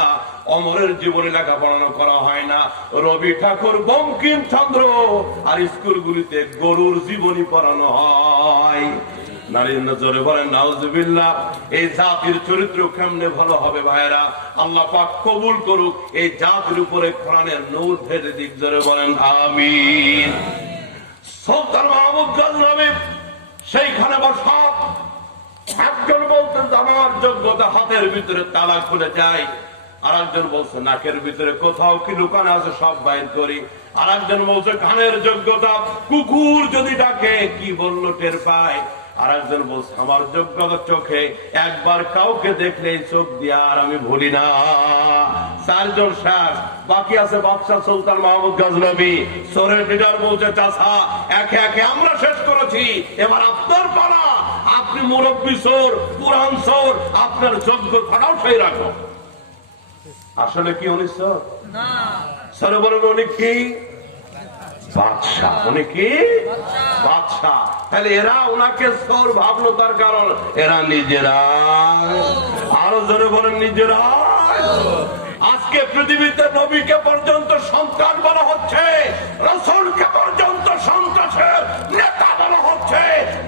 অমরের জীবনে লেখাপড়ানো করা হয় না, রবি ঠাকুর, বঙ্কিমচন্দ্র আর স্কুলগুলিতে গরুর জীবনী পড়ানো হয়। নারীর নজরে বলেন নাউজুবিল্লাহ। এই জাতির চরিত্র কেমনে ভালো হবে ভাইয়েরা? আল্লাহ পাক কবুল করুক, এই জাতির উপরে কোরআনের নূর ঢেলে দিক, জোরে বলেন আমিন। সুলতান মাহমুদ গজনবী সেইখানে বসা, একজন বলতেন আমার যোগ্যতা হাতের ভিতরে তালা খুলে যায়, আর একজন বলছে নাকের ভিতরে কোথাও কি লুকানো আছে সব বাইর করি, আর একজন বলছে কানের যোগ্যতা কুকুর যদি ডাকে কি বললো টের পায়, আর একজন বলছে আমার যোগ্যতা চোখে একবার কাউকে দেখলে চোখ দিয়ে আর আমি ভুলি না। চারজন শেষ, বাকি আছে বাদশাহ সুলতান মাহমুদ গজনবী। সোরের লিডার বলছে চাচা একে একে আমরা শেষ করেছি, এবার আপনার পালা, আপনি মুরব্বী সোর, পুরান সোর, আপনার যোগ্যতাটাও সেই রাখো। আসলে কি উনি সোর? সরোবরের উনি কি বাদশাহ, উনি কি বাদশাহ। তাহলে এরা ওনাকে সোর ভাবলো, তার কারণ এরা নিজেরা, আরো জোরে বলেন নিজেরা। আজকে পৃথিবীতে নবীকে পর্যন্ত সন্ত্রাস বলা হচ্ছে, রাসূলকে পর্যন্ত সন্ত্রাসের নেতা বলা হচ্ছে,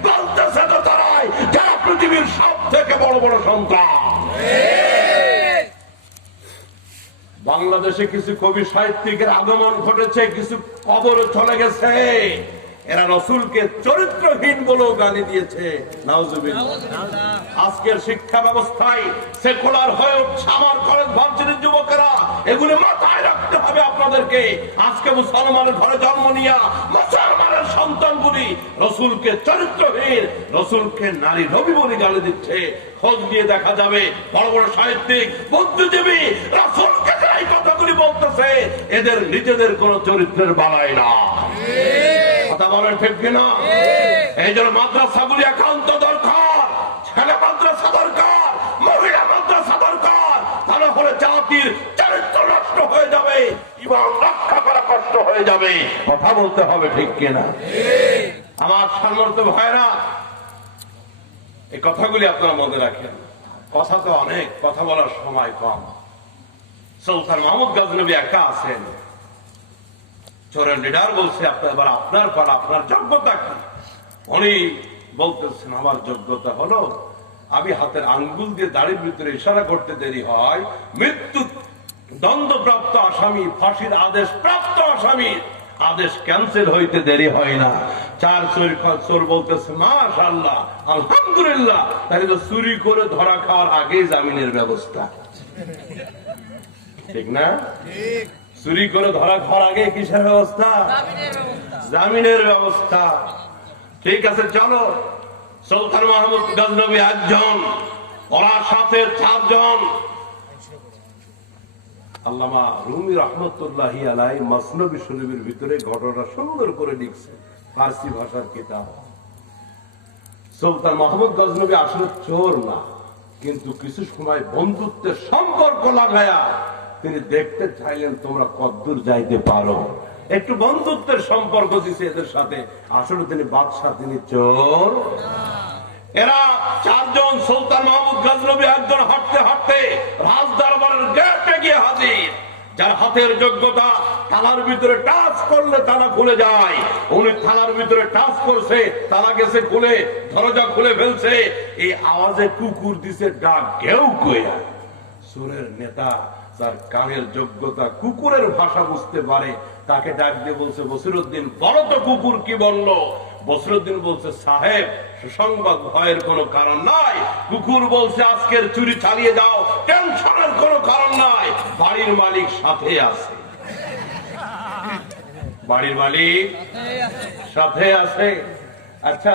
বলতেছে তো তারাই যারা পৃথিবীর সব থেকে বড় বড় সন্ত্রাস। বাংলাদেশে কিছু কবি সাহিত্যিকের আগমন ঘটেছে, কিছু কবরে চলে গেছে, এরা রসুলকে চরিত্রহীন বলেও গালি দিয়েছে। নাউজুবিল্লাহ। আজকের শিক্ষা ব্যবস্থায় সেকুলার হয়ে উঠছে আমার কলেজ ভার্সিটির যুবকেরা, এগুলো মাথায় রাখতে হবে আপনাদেরকে। আজকে মুসলমানের ঘরে জন্ম নিয়া মুসলমানের সন্তানগুলি রসুলকে চরিত্রহীন, রসুলকে নারী নবী বলে গালি দিচ্ছে। খোঁজ নিয়ে দেখা যাবে বড় বড় সাহিত্যিক, বুদ্ধিজীবী রসুলকে এই কথাগুলি বলতেছে, এদের নিজেদের কোন চরিত্রের বালাই না। কথা বলেন ঠিক কিনা? এই জন্য মাদ্রাসাগুলি একান্ত দরকার, ছেলে মাদ্রাসা দরকার, মহিলা মাদ্রাসা দরকার, তাহলে করে জাতির চরিত্র নষ্ট হয়ে যাবে, ইমান রক্ষা করা কষ্ট হয়ে যাবে। কথা বলতে হবে ঠিক কিনা? আমার সম্মানিত ভাইরা, এই কথাগুলি আপনারা মনে রাখেন। কথা তো অনেক, কথা বলার সময় কম। সুলতান মাহমুদ গজনবী একা আছেন, চোরের লিডার বলছে এবার আপনার পালা, আপনার যোগ্যতা কি? উনি বলতেছেন আমার যোগ্যতা হলো আমি হাতের আঙ্গুল দিয়ে দাড়ির ভিতরে ইশারা করতে দেরি হয়, মৃত্যু দণ্ডপ্রাপ্ত আসামি, ফাঁসির আদেশ প্রাপ্ত আসামি আদেশ ক্যান্সেল হইতে দেরি হয় না। 4 চোর বলতেছে মাশাআল্লাহ আলহামদুলিল্লাহ, তাহলে তো চুরি করে ধরা খাওয়ার আগেই জামিনের ব্যবস্থা, ঠিক না? চুরি করে ধরা খাওয়ার আগে কিসের ব্যবস্থা? জামিনের ব্যবস্থা। ঠিক আছে, চলো। সুলতান মাহমুদ গজনবী একজন, ওরা সাথে 4 জন। আল্লামা রুমি রহমতুল্লাহি আলাইহি মসনবী শরীফের ভিতরে ঘটনা সুন্দর করে লিখছে, ফার্সি ভাষার কিতাব। সুলতান মাহমুদ গজনবী আসলে চোর না, কিন্তু কিছু সময় বন্ধুত্বের সম্পর্ক লাগায়া তিনি দেখতে চাইলেন তোমরা কতদূর যাইতে পারো, একটু বন্ধুত্বের সম্পর্ক দিছে এদের সাথে। আসলে তিনি বাদশাহ, তিনি চোর। এরা 4 জন, সুলতান মাহমুদ গজনবী একজন হাঁটতে হাঁটতে রাজ দরবারের গেটে গিয়ে হাজির। যার হাতের যোগ্যতা, থালার ভিতরে টাচ করলে তালা খুলে যায়, উনি থালার ভিতরে টাচ করছে, তালা গেছে খুলে, দরজা খুলে ফেলছে। এই আওয়াজে কুকুর দিছে ডাক, কেউ কইয়া। সুরের নেতা, যার কানের যোগ্যতা, কুকুরের ভাষা বুঝতে পারে, তাকে ডাক দিয়ে বলছে বসিরউদ্দিন বলো তো কুকুর কি বললো। বসিরউদ্দিন বলছে সাহেব সুসংবাদ, ভয়ের কোনো কারণ নাই। কুকুর বলছে আজকের চুরি চালিয়ে যাও, টেনশনের কোনো কারণ নাই, বাড়ির মালিক সাথে আছে। বাড়ির মালিক সাথে আছে। আচ্ছা,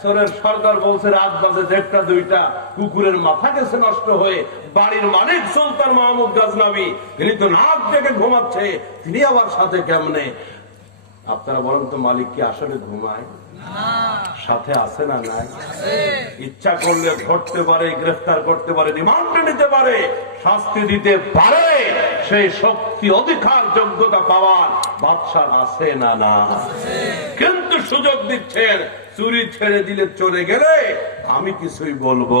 চোরের সর্দার বলছে রাত বাজে 1টা 2টা, কুকুরের মাথা গেছে নষ্ট হয়ে। বাড়ির মালিক সুলতান মাহমুদ গজনবী, তিনি তো নাক ডেকে ঘুমাচ্ছে, তিনি আবার সাথে কেমনে? আপনারা বলেন তো, মালিক কি আসলে ঘুমায়? সাথে আছে না নাই? ইচ্ছা করলে ধরতে পারে, গ্রেফতার করতে পারে, রিমান্ডে নিতে পারে, শাস্তি দিতে পারে। সেই শক্তি, অধিকার, যোগ্যতা পাওয়ার বাদশার আছে না না? কিন্তু সুযোগ দিচ্ছেন, চুরি ছেড়ে দিলে চলে গেলে আমি কিছুই বলবো।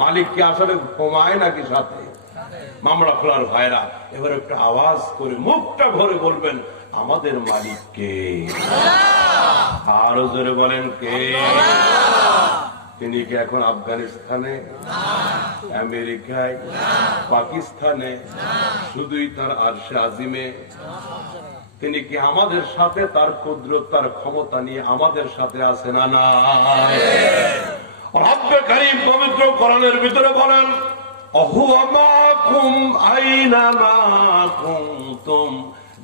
মালিক কি আসলে ঘুমায় নাকি সাথে? মামলা খোলার ভাইরা এবার একটা আওয়াজ করে মুখটা ভরে বলবেন আমাদের মালিক কে? আরো জোরে বলেন কে? তিনি কি এখন আফগানিস্তানে, আমেরিকায়, পাকিস্তানে, শুধুই তার আরশে আজিমে? তিনি কি আমাদের সাথে তার কুদরত, তার ক্ষমতা নিয়ে আমাদের সাথে আছে না নাই? রব্বে কারীম পবিত্র কোরআনের ভিতরে বলেন অহুয়া মাকুম আইনা মা কুনতুম,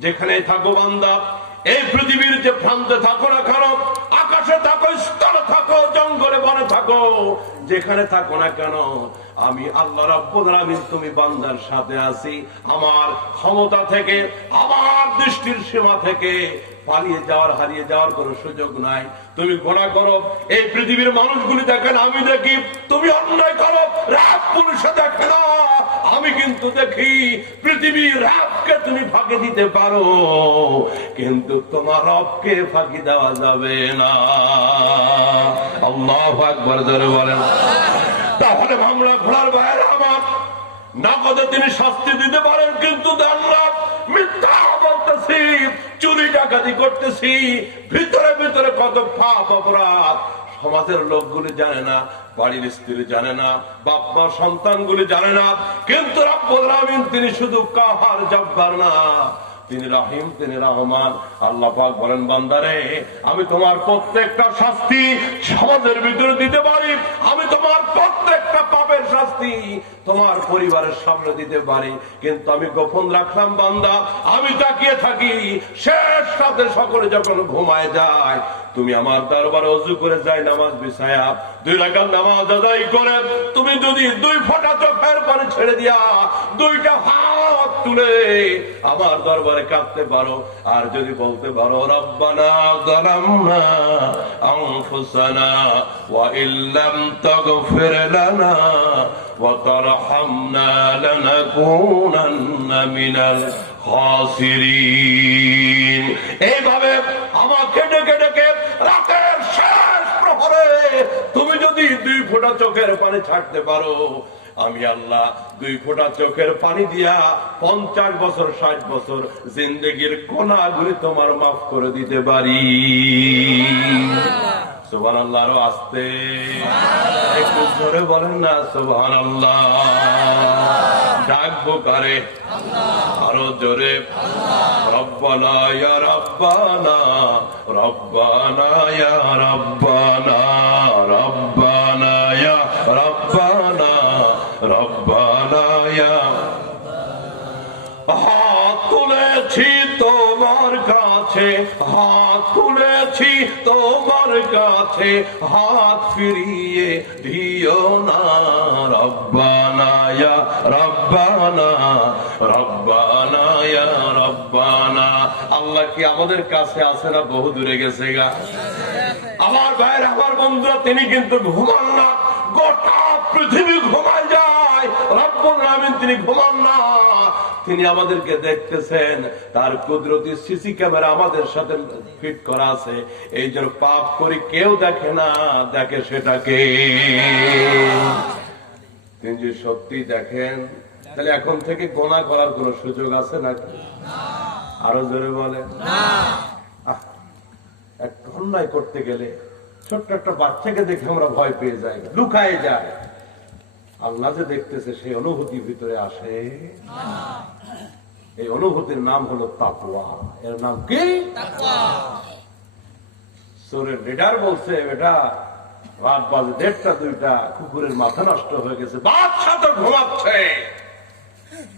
যেখানে থাকো বান্দা, এই পৃথিবীর যে প্রান্তে থাকো না কেন, আকাশে থাকো, স্থলে থাকো, জঙ্গলে বনে থাকো, যেখানে থাকো না কেন, আমি আল্লাহ রাব্বুল আলামিন তুমি বান্দার সাথে আছি। আমার ক্ষমতা থেকে, আমার দৃষ্টির সীমা থেকে পালিয়ে যাওয়ার, হারিয়ে যাওয়ার কোন সুযোগ নাই। তুমি গোনা করো, এই পৃথিবীর মানুষগুলি দেখেন, আমি দেখি। তুমি অন্যায় করো, রাত পুলিশে দেখে না, আমি কিন্তু দেখি। পৃথিবীর রাতকে তুমি ফাঁকি দিতে পারো, কিন্তু তোমার রবকে ফাঁকি দেওয়া যাবে না। আল্লাহু আকবার জোরে বলেন। তাহলে মামলা খোলার বাইরে আমার নগদে তিনি শাস্তি দিতে পারেন, কিন্তু দেন না। মিথ্যা বলতেছি, চুরি ডাকাতি করতেছি, ভিতরে ভিতরে কত পাপ অপরাধ সমাজের লোকগুলি জানে না, বাড়ির স্ত্রী জানে না, বাপ মা সন্তানগুলি জানে না। কিন্তু রব্বুল আলামিন তিনি শুধু কাহার, জব্বার না, তিনি রহিম, তিনি রহমান। আল্লাহ পাক বলেন বান্দারে, আমি তোমার প্রত্যেকটা শাস্তি সমাজের ভিতরে দিতে পারি, আমি তোমার প্রত্যেকটা পাপের শাস্তি তোমার পরিবারের সামনে দিতে পারি, কিন্তু আমি গোপন রাখলাম বান্দা। আমি তাকিয়ে থাকি, শেষ রাতে সকলে যখন ঘুমায় যায়, তুমি আমার দরবারে ওযু করে যাই নামাজ বিছায়া 2 রাকাত নামাজ আদায় করে তুমি যদি 2 ফোঁটা চোখের পানি ছেড়ে দিয়া 2টা হাত তুলে আমার দরবারে কাঁদতে পারো, আর যদি বলতে পারো রব্বানা যালামনা আনফুসানা ওয়া ইল্লাম তাগফির লানা ওয়া তারহামনা লানাকুনান্না মিনাল খাসিরিন, এইভাবে আমাকে ডেকে ডেকে রাতের শেষ প্রহরে তুমি যদি 2 ফোঁটা চোখের পানি ছাড়তে পারো, আমি আল্লাহ 2 ফোঁটা চোখের পানি দিয়া 50 বছর 60 বছর জিন্দেগির গুনাহগুলি তোমার মাফ করে দিতে পারি। সুবহানাল্লাহ। আরো আস্তে একটু জোরে বলেন না সুবহানাল্লাহ। ডাকবো কারে? আরো জোরে, রব্বানা ইয়া রব্বানা, রব্বানা ইয়া রব্বানা, রব্বানা ইয়া রব্বানা, রব্বানা ইয়া। হাত তুলেছি তোমার কাছে, হাত তুলেছি তোমার কাছে, হাত ফিরিয়ে দিও না। রব্বানা ইয়া রব্বানা, রব্বানা ইয়া রব্বানা। আল্লাহ কি আমাদের কাছে আছে না বহু দূরে গেছে গা? আমার ভাইয়ের, আমার বন্ধুরা, তিনি কিন্তু ঘুমান না, গোটা পৃথিবী ঘুমায় যায়, রব্বুল আলামিন তিনি ঘুমান না। তিনি আমাদেরকে দেখতেছেন, তার কুদরতি সিসি ক্যামেরা আমাদের সাথে ফিট করা আছে। এই জন্য পাপ করি কেউ দেখে না, দেখে সেটাকে তিনি যদি সত্যি দেখেন, তাহলে এখন থেকে গোনা করার কোন সুযোগ আছে নাকি? আরো জোরে বলেন। এক অন্যায় করতে গেলে ছোট্ট একটা বাচ্চাকে দেখে আমরা ভয় পেয়ে যাই, লুকায় যায়। আল্লাহ যে দেখতেছে সেই অনুভূতি ভিতরে আসে। এই অনুভূতির নাম হলো তাকওয়া। এর নাম কি? তাকওয়া। সূরার লিডার বলছে, বেটা রাত বাজে 1:30 2টা, কুকুরের মাথা নষ্ট হয়ে গেছে, বাদশা তো ঘুমাচ্ছে।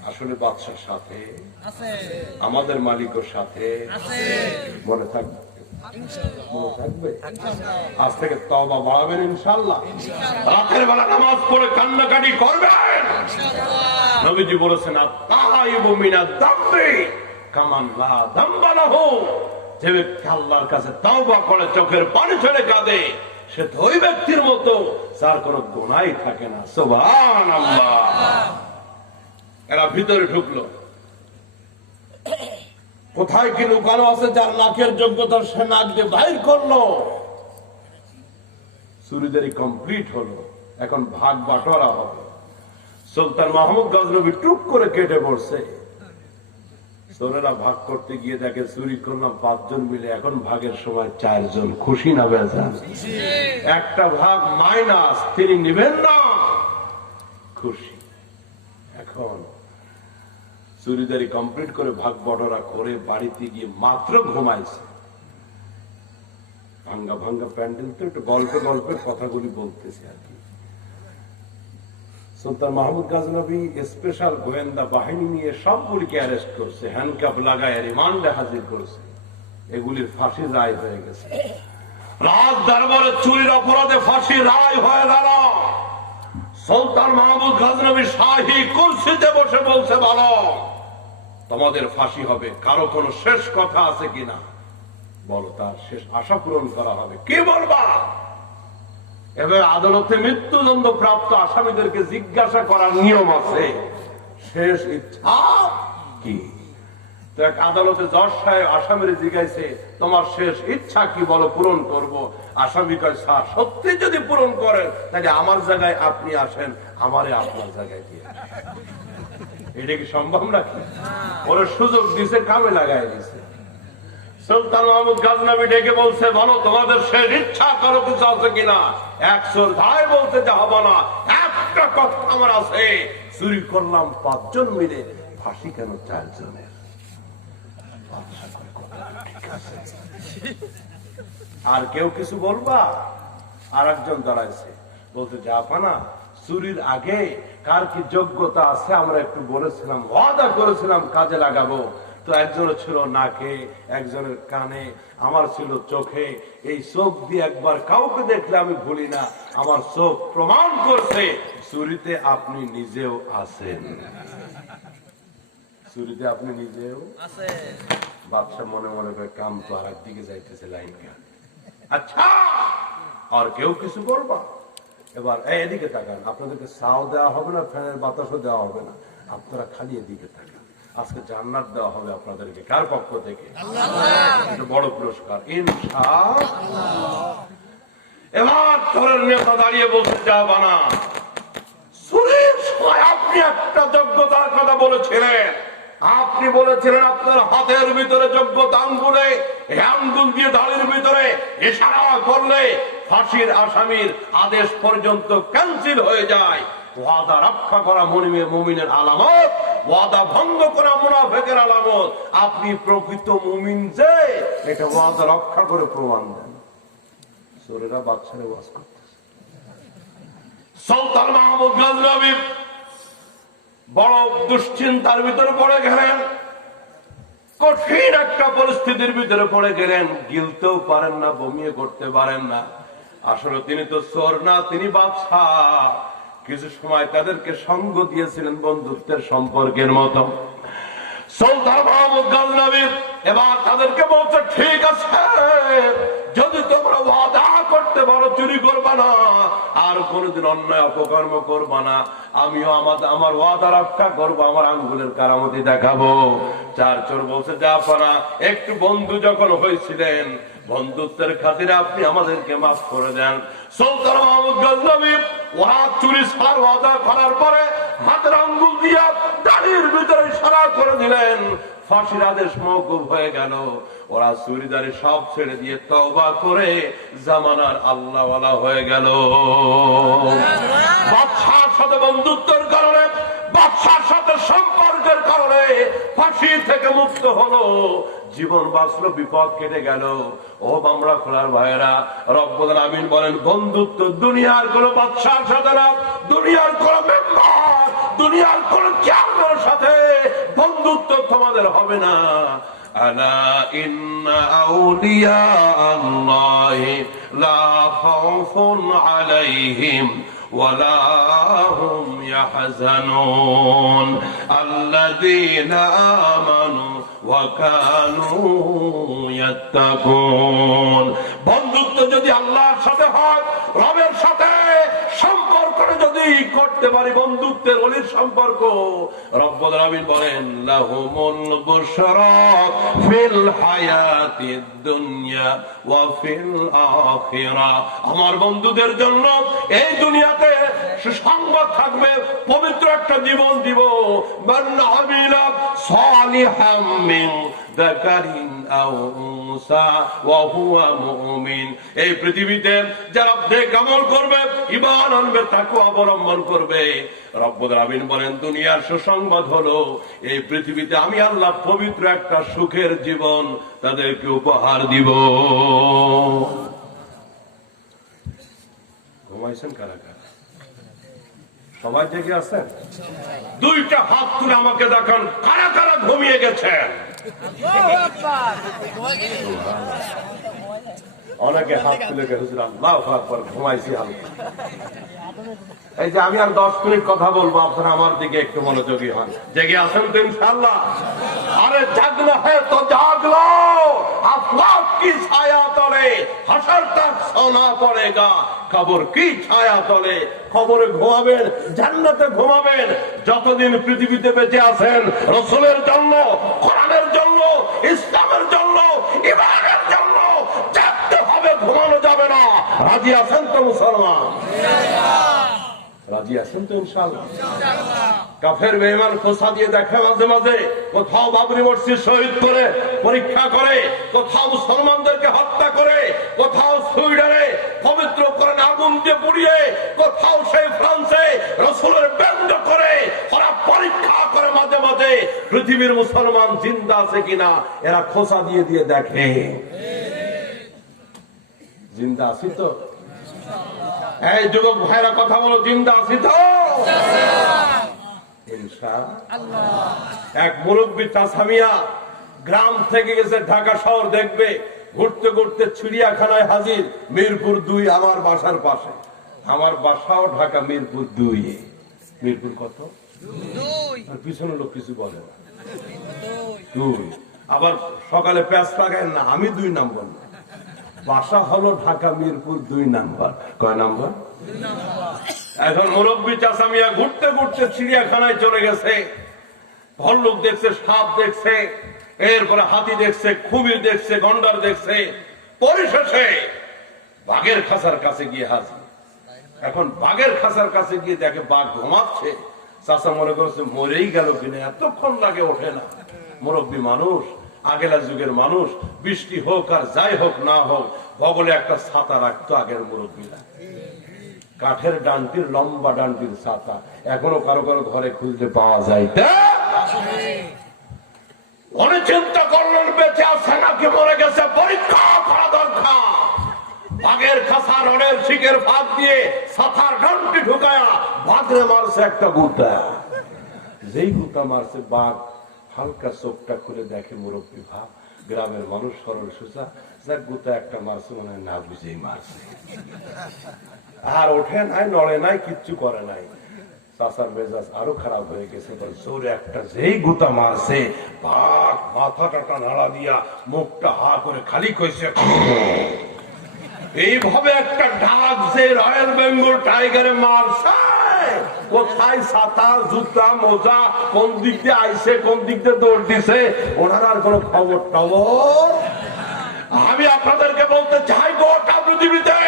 আসলে বাদশার সাথে আছে, আমাদের মালিকের সাথে আছে। মনে থাকবে, মনে থাকবে। আজ থেকে তওবা বাড়াবেন ইনশাআল্লাহ। রাতের বেলা নামাজ পড়ে কান্নাকাটি করবেন। নবীজি বলেছেন, আত-তাইয়িবু মিনাদ দামবি কামান লা দামবা লাহু। যে ব্যক্তি আল্লাহর কাছে তওবা করে, চোখের পানি ছেড়ে কাঁদে, সে তো ওই ব্যক্তির মতো যার কোনো গুনাহই থাকে না। সুবহানাল্লাহ। এরা ভিতরে ঢুকলো, কোথায় কি লুকানো আছে যার নাকের যোগ্যতা, সে নাক দিয়ে বাইর করলো। চুরিদারি কমপ্লিট হলো, এখন ভাগ বাটোয়ারা হবে। সুলতান মাহমুদ গজনবী টুক করে কেটে পড়ছে। চোরেরা ভাগ করতে গিয়ে দেখে চুরি করলাম 5 জন মিলে, এখন ভাগের সময় 4 জন। খুশি না বেজান? একটা ভাগ মাইনাস, তিনি নিবেন না, খুশি। এখন চুরিদারি কমপ্লিট করে ভাগ বটরা করে বাড়িতে গিয়ে মাত্র ঘুমাইছে। ভাঙ্গা ভাঙ্গা প্যান্ডেল তো, একটু গল্পে গল্পের কথাগুলি বলতেছে আর কি। সুলতান মাহমুদ গজনবী স্পেশাল গোয়েন্দা বাহিনী নিয়ে সবগুলিকে অ্যারেস্ট করছে, হ্যান্ডকাপ লাগায় রিমান্ডে হাজির করছে। এগুলির ফাঁসি রায় হয়ে গেছে। রাজ দরবারে চুরির অপরাধে ফাঁসি রায় হয়ে গেল। সুলতান মাহমুদ গজনবী শাহী কুরসিতে বসে বলছে, বলো তোমাদের ফাঁসি হবে। কারো কোনো শেষ কথা আছে কিনা? বলো, তার শেষ আশা পূরণ করা হবে। কি বলবা? এবার আদালতে মৃত্যুদণ্ড প্রাপ্ত আসামিদেরকে জিজ্ঞাসা করার নিয়ম আছে, শেষ ইচ্ছা কি? তো এক আদালতে জজ সাহেব আসামিরে জিজ্ঞাসে, তোমার শেষ ইচ্ছা কি, বলো, পূরণ করব। আসামি কয়, স্যার সত্যি যদি পূরণ করেন তাহলে আমার জায়গায় আপনি আসেন, আমারে আপনার জায়গায় দিয়ে। এটা কি সম্ভব নাকি? ওরা সুযোগ দিছে, কামে লাগাই দিছে। সুলতান মাহমুদ গজনবী ডেকে বলছে, বলো তোমাদের শেষ ইচ্ছা কারো কিছু আছে কিনা? 100 ভাই বলতে যে হবে না, একটা কথা আমার আছে, চুরি করলাম 5 জন মিলে, ফাঁসি কেন 4 জনের? আর কেউ কিছু বলবা? আর একজন দাঁড়াইছে, বলতে জাপানা, চুরির আগে কার কি যোগ্যতা আছে আমরা একটু বলেছিলাম, ওয়াদা করেছিলাম কাজে লাগাবো। তো একজনের ছিল নাকে, একজনের কানে, আমার ছিল চোখে। এই চোখ দিয়ে একবার কাউকে দেখলে আমি ভুলি না। আমার চোখ প্রমাণ করছে চুরিতে আপনি নিজেও আছেন। চুরিতে আপনি নিজেও আছেন। বাদশা মনে মনে করে, কাম তো আর একদিকে যাইতেছে লাইন। আচ্ছা, আর কেউ কিছু বলবা? এবার এদিকে তাকান, আপনাদেরকে ছাও দেওয়া হবে না, ফ্যানের বাতাসও দেওয়া হবে না, আপনারা খালি এদিকে তাকান। আজকে জান্নাত দেওয়া হবে আপনাদেরকে। কার পক্ষ থেকে? এটা বড় পুরস্কার ইনশাআল্লাহ। এবার চোরের নেতা দাঁড়িয়ে বলতে যাবা না, চুরির সময় আপনি একটা যোগ্যতার কথা বলেছিলেন। আপনি বলেছিলেন আপনার হাতের ভিতরে যোগ্যতা আঙ্গুলে, এই আঙ্গুল দিয়ে দাড়ির ভিতরে ইশারা করলে ফাঁসির আসামির আদেশ পর্যন্ত ক্যান্সেল হয়ে যায়। ওয়াদা রক্ষা করা মুমিনের আলামত, ওয়াদা ভঙ্গ করা মুনাফিকের আলামত। আপনি প্রকৃত মুমিন যে এটা ওয়াদা রক্ষা করে প্রমাণ দেন। চোরেরা বাচ্চারে ওয়াজ করতেছে। সুলতান মাহমুদ গজনবী বড় দুশ্চিন্তার ভিতরে পড়ে গেলেন, কঠিন একটা পরিস্থিতির ভিতরে পড়ে গেলেন। গিলতেও পারেন না, বমিয়ে করতে পারেন না। আসলে তিনি তো চোর না, তিনি বাদশাহ। কিছু সময় তাদেরকে সঙ্গ দিয়েছিলেন বন্ধুত্বের সম্পর্কের মতো। সুলতান মাহমুদ গজনবী এবার তাদেরকে বলছে, ঠিক আছে, যদি তোমরা ওয়াদা করতে পারো চুরি করবা না, আর কোনদিন অন্যায় অপকর্ম করবা না, আমিও আমার ওয়াদা রক্ষা করবো, আমার আঙ্গুলের কারামতি দেখাবো। চার চোর বলছে, জাফরা, একটু বন্ধু যখন হয়েছিলেন, বন্ধুত্বের খাতিরে আপনি আমাদেরকে মাফ করে দেন। সুলতান মাহমুদ গজনবী ওরা চুরি ছাড়ার ওয়াদা করার পরে হাতের আঙ্গুল দিয়া দাড়ির ভিতরে ইশারা করে দিলেন। ফাঁসির আদেশ মওকুফ হয়ে গেল। ওরা চুরিদারি সব ছেড়ে দিয়ে তওবা করে জামানার আল্লাহওয়ালা হয়ে গেল। বাদশার সাথে বন্ধুত্বের কারণে, বাদশার সাথে সম্পর্কের কারণে ফাঁসি থেকে মুক্ত হলো, জীবন বাঁচলো, বিপদ কেটে গেল। ও বামরা খোলার ভাইয়েরা, রব্বুল আমিন বলেন, বন্ধুত্ব দুনিয়ার কোন বাদশার সাথে না, দুনিয়ার কোন মেম্বার, দুনিয়ার কোন চেয়ারম্যানের সাথে বন্ধুত্ব তোমাদের হবে না। আলা ইন্না আউলিয়া আল্লাহি লা খাউফুন আলাইহিম ولا هم يحزنون الذين آمنوا وكانوا يتقون। বন্ধুত্ব যদি আল্লাহর সাথে হয়, রবের সাথে সম্পর্ক যদি করতে পারি, বন্ধুত্বের অলির সম্পর্ক, রব্বুল আমিন বলেন, লাহুমুল বুশরা ফিল হায়াতিদ দুনিয়া ওয়া ফিল আখিরা। আমার বন্ধুদের জন্য এই দুনিয়াতে সুসংবাদ থাকবে, পবিত্র একটা জীবন দিব। মান আমিলা সালিহাম মিন যাকারিন আও উনসা ওয়া হুয়া মুমিন। এই পৃথিবীতে যারা নেক আমল করবে, ঈমান আনবে, তাকওয়া অবলম্বন করবে, রব্বুল আমিন বলেন, দুনিয়ার সুসংবাদ হলো এই পৃথিবীতে আমি আল্লাহ পবিত্র একটা সুখের জীবন তাদেরকে উপহার দিব। ঘুমাইছেন কারা কারা? সবাই জেগে আছেন? দুইটা হাত তুলে আমাকে দেখান, কারা কারা ঘুমিয়ে গেছেন? অনেকে হাত তুলে গেছিল, আল্লাহু আকবার, ঘুমাইছি হালকা। এই যে আমি আর 10 মিনিট কথা বলবো, আপনারা আমার দিকে একটু মনোযোগী হন। জেগে আছেন তো ইনশাআল্লাহ? আরে জাগনা হ্যায় তো জাগলো, আফলাক কি ছায়া তলে হাসর তক সোনা পড়েগা, কবর কি ছায়া তলে। কবরে ঘুমাবেন, জান্নাতে ঘুমাবেন। যতদিন পৃথিবীতে বেঁচে আছেন, রাসূলের জন্য, কোরআনের জন্য, ইসলামের জন্য, ইবাদতের জন্য জাগতে হবে, ঘুমানো যাবে না। রাজি আছেন তো মুসলমান? রাজি আছেন তো ইনশাআল্লাহ? কাফের বেঈমান খোসা দিয়ে দেখে মাঝে মাঝে, কোথাও বাবরি মসজিদ শহীদ করে পরীক্ষা করে, কোথাও মুসলমানদেরকে হত্যা করে, কোথাও সুইডেনে পবিত্র কোরআন আগুন দিয়ে পুড়িয়ে, কোথাও সেই ফ্রান্সে রাসূলের ব্যঙ্গ করে। ওরা পরীক্ষা করে মাঝে মাঝে পৃথিবীর মুসলমান জিন্দা আছে কিনা, এরা খোসা দিয়ে দিয়ে দেখে। জিন্দা আছি তো? এই যুবক ভাইরা কথা বলো, জিন্দা আছি তো? ইনশাআল্লাহ। এক মুরব্বী চাষামিয়া গ্রাম থেকে গেছে ঢাকা শহর দেখবে, ঘুরতে ঘুরতে চিড়িয়াখানায় হাজির, মিরপুর 2, আমার বাসার পাশে। আমার বাসাও ঢাকা মিরপুর 2। মিরপুর কত? 2। পিছনে লোক কিছু বলে না, 2। আবার সকালে প্যাঁচ লাগায় না, আমি 2 নাম্বার না, বাসা হলো ঢাকা মিরপুর 2 নাম্বার। কয় নাম্বার? 2 নাম্বার। এখন মুরব্বী চাষামিয়া ঘুরতে ঘুরতে চিড়িয়াখানায় চলে গেছে। ভল্লুক দেখছে, সাপ দেখছে, এরপরে হাতি দেখছে, কুমির দেখছে, গন্ডার দেখছে। পরিশেষে বাঘের খাঁচার কাছে গিয়ে হাজির। এখন বাঘের খাঁচার কাছে গিয়ে দেখে বাঘ ঘুমাচ্ছে। চাষা মনে করছে মরেই গেল কিনা, এতক্ষণ লাগে ওঠে না। মুরব্বী মানুষ, আগেলা যুগের মানুষ, বৃষ্টি হোক আর যাই হোক না হোক, বগলে একটা ছাতা রাখতো আগের মুরব্বীরা। কাঠের ডান্টির লম্বা ডান্টির ছাতা এখনো কারো কারো ঘরে খুঁজতে পাওয়া যায়। অনেক চিন্তা করলেন বেঁচে আছে নাকি মরে গেছে, পরীক্ষা করা দরকার। বাঘের খাসা রডের শিকের ফাঁক দিয়ে ছাতার ডান্টি ঢুকায়া বাঘরে মারছে একটা গুতা। যেই গুতা মারছে বাঘ হালকা চোখটা খুলে দেখে মুরব্বী ভাব, গ্রামের মানুষ সরল সোজা, যাক গুতা একটা মারছে মনে হয় না বুঝেই মারছে, আর ওঠে নাই নড়ে নাই কিচ্ছু করে নাই। চাচার মেজাজ আরো খারাপ হয়ে গেছে, জোরে একটা যেই গুতা মারছে বাঘ মাথাটা নাড়া দিয়া মুখটা হা করে খালি কইছে। এইভাবে একটা ডাক যে রয়্যাল বেঙ্গল টাইগারে মারছে, কোথায় ছাতা জুতা মোজা কোন দিক দিয়ে আইছে কোন দিক দিয়ে দৌড় দিছে ওনার আর কোন খবর টবর। আমি আপনাদেরকে বলতে চাই গোটা পৃথিবীতে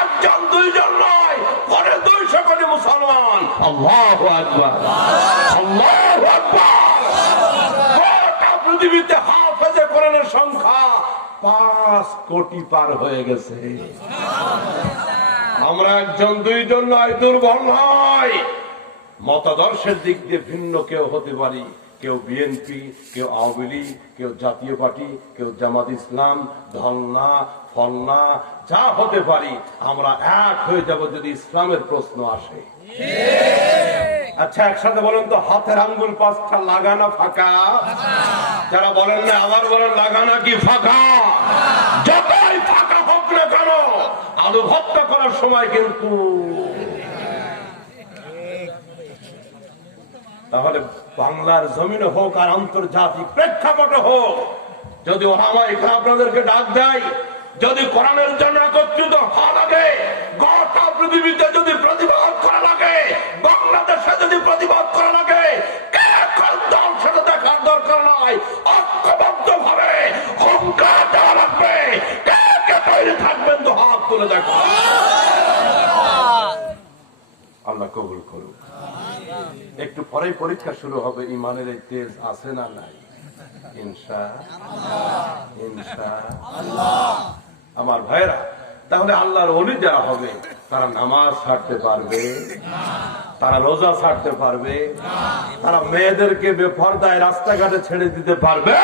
একজন দুইজন নয়, পরে 200 কোটি মুসলমান। আল্লাহু আকবার, আল্লাহু আকবার। গোটা পৃথিবীতে হাফেজে কোরআনের সংখ্যা 5 কোটি পার হয়ে গেছে। আমরা একজন দুইজন নয়, দুর্বল নয়, মতাদর্শের দিক দিয়ে ভিন্ন কেউ হতে পারি, কেউ বিএনপি, কেউ আওয়ামী লীগ, কেউ জাতীয় পার্টি, কেউ জামাত ইসলাম, ধন্না ফলনা যা হতে পারি, আমরা এক হয়ে যাব যদি ইসলামের প্রশ্ন আসে। আচ্ছা একসাথে বলেন তো, হাতের আঙ্গুল 5টা লাগানা ফাঁকা? যারা বলেন না আবার বলেন লাগানা কি ফাঁকা? যতই ফাঁকা হোক না কেন আলু ভর্তা করার সময় কিন্তু। তাহলে বাংলার জমিনে হোক আর আন্তর্জাতিক প্রেক্ষাপটে হোক, যদি ওলামা ইকরাম আপনাদেরকে ডাক দেয়, যদি কোরআনের জন্য একত্রিত হওয়া লাগে, গোটা পৃথিবীতে যদি প্রতিবাদ করা লাগে, বাংলাদেশে যদি প্রতিবাদ করা লাগে, কে কোন দল সেটা দেখার দরকার নয়, ঐক্যবদ্ধ ভাবে হুঙ্কার দেওয়া লাগবে। কে কে তৈরি থাকবেন তো হাত তুলে দেখো। আল্লাহ কবুল করুন। একটু পরেই পরীক্ষা শুরু হবে, ইমানের এই তেজ আছে না নাই? ইনশাআল্লাহ। আমার ভাইরা, তাহলে আল্লাহর ওলি যারা হবে তারা নামাজ ছাড়তে পারবে, তারা রোজা ছাড়তে পারবে, তারা মেয়েদেরকে বেপরদায় রাস্তাঘাটে ছেড়ে দিতে পারবে।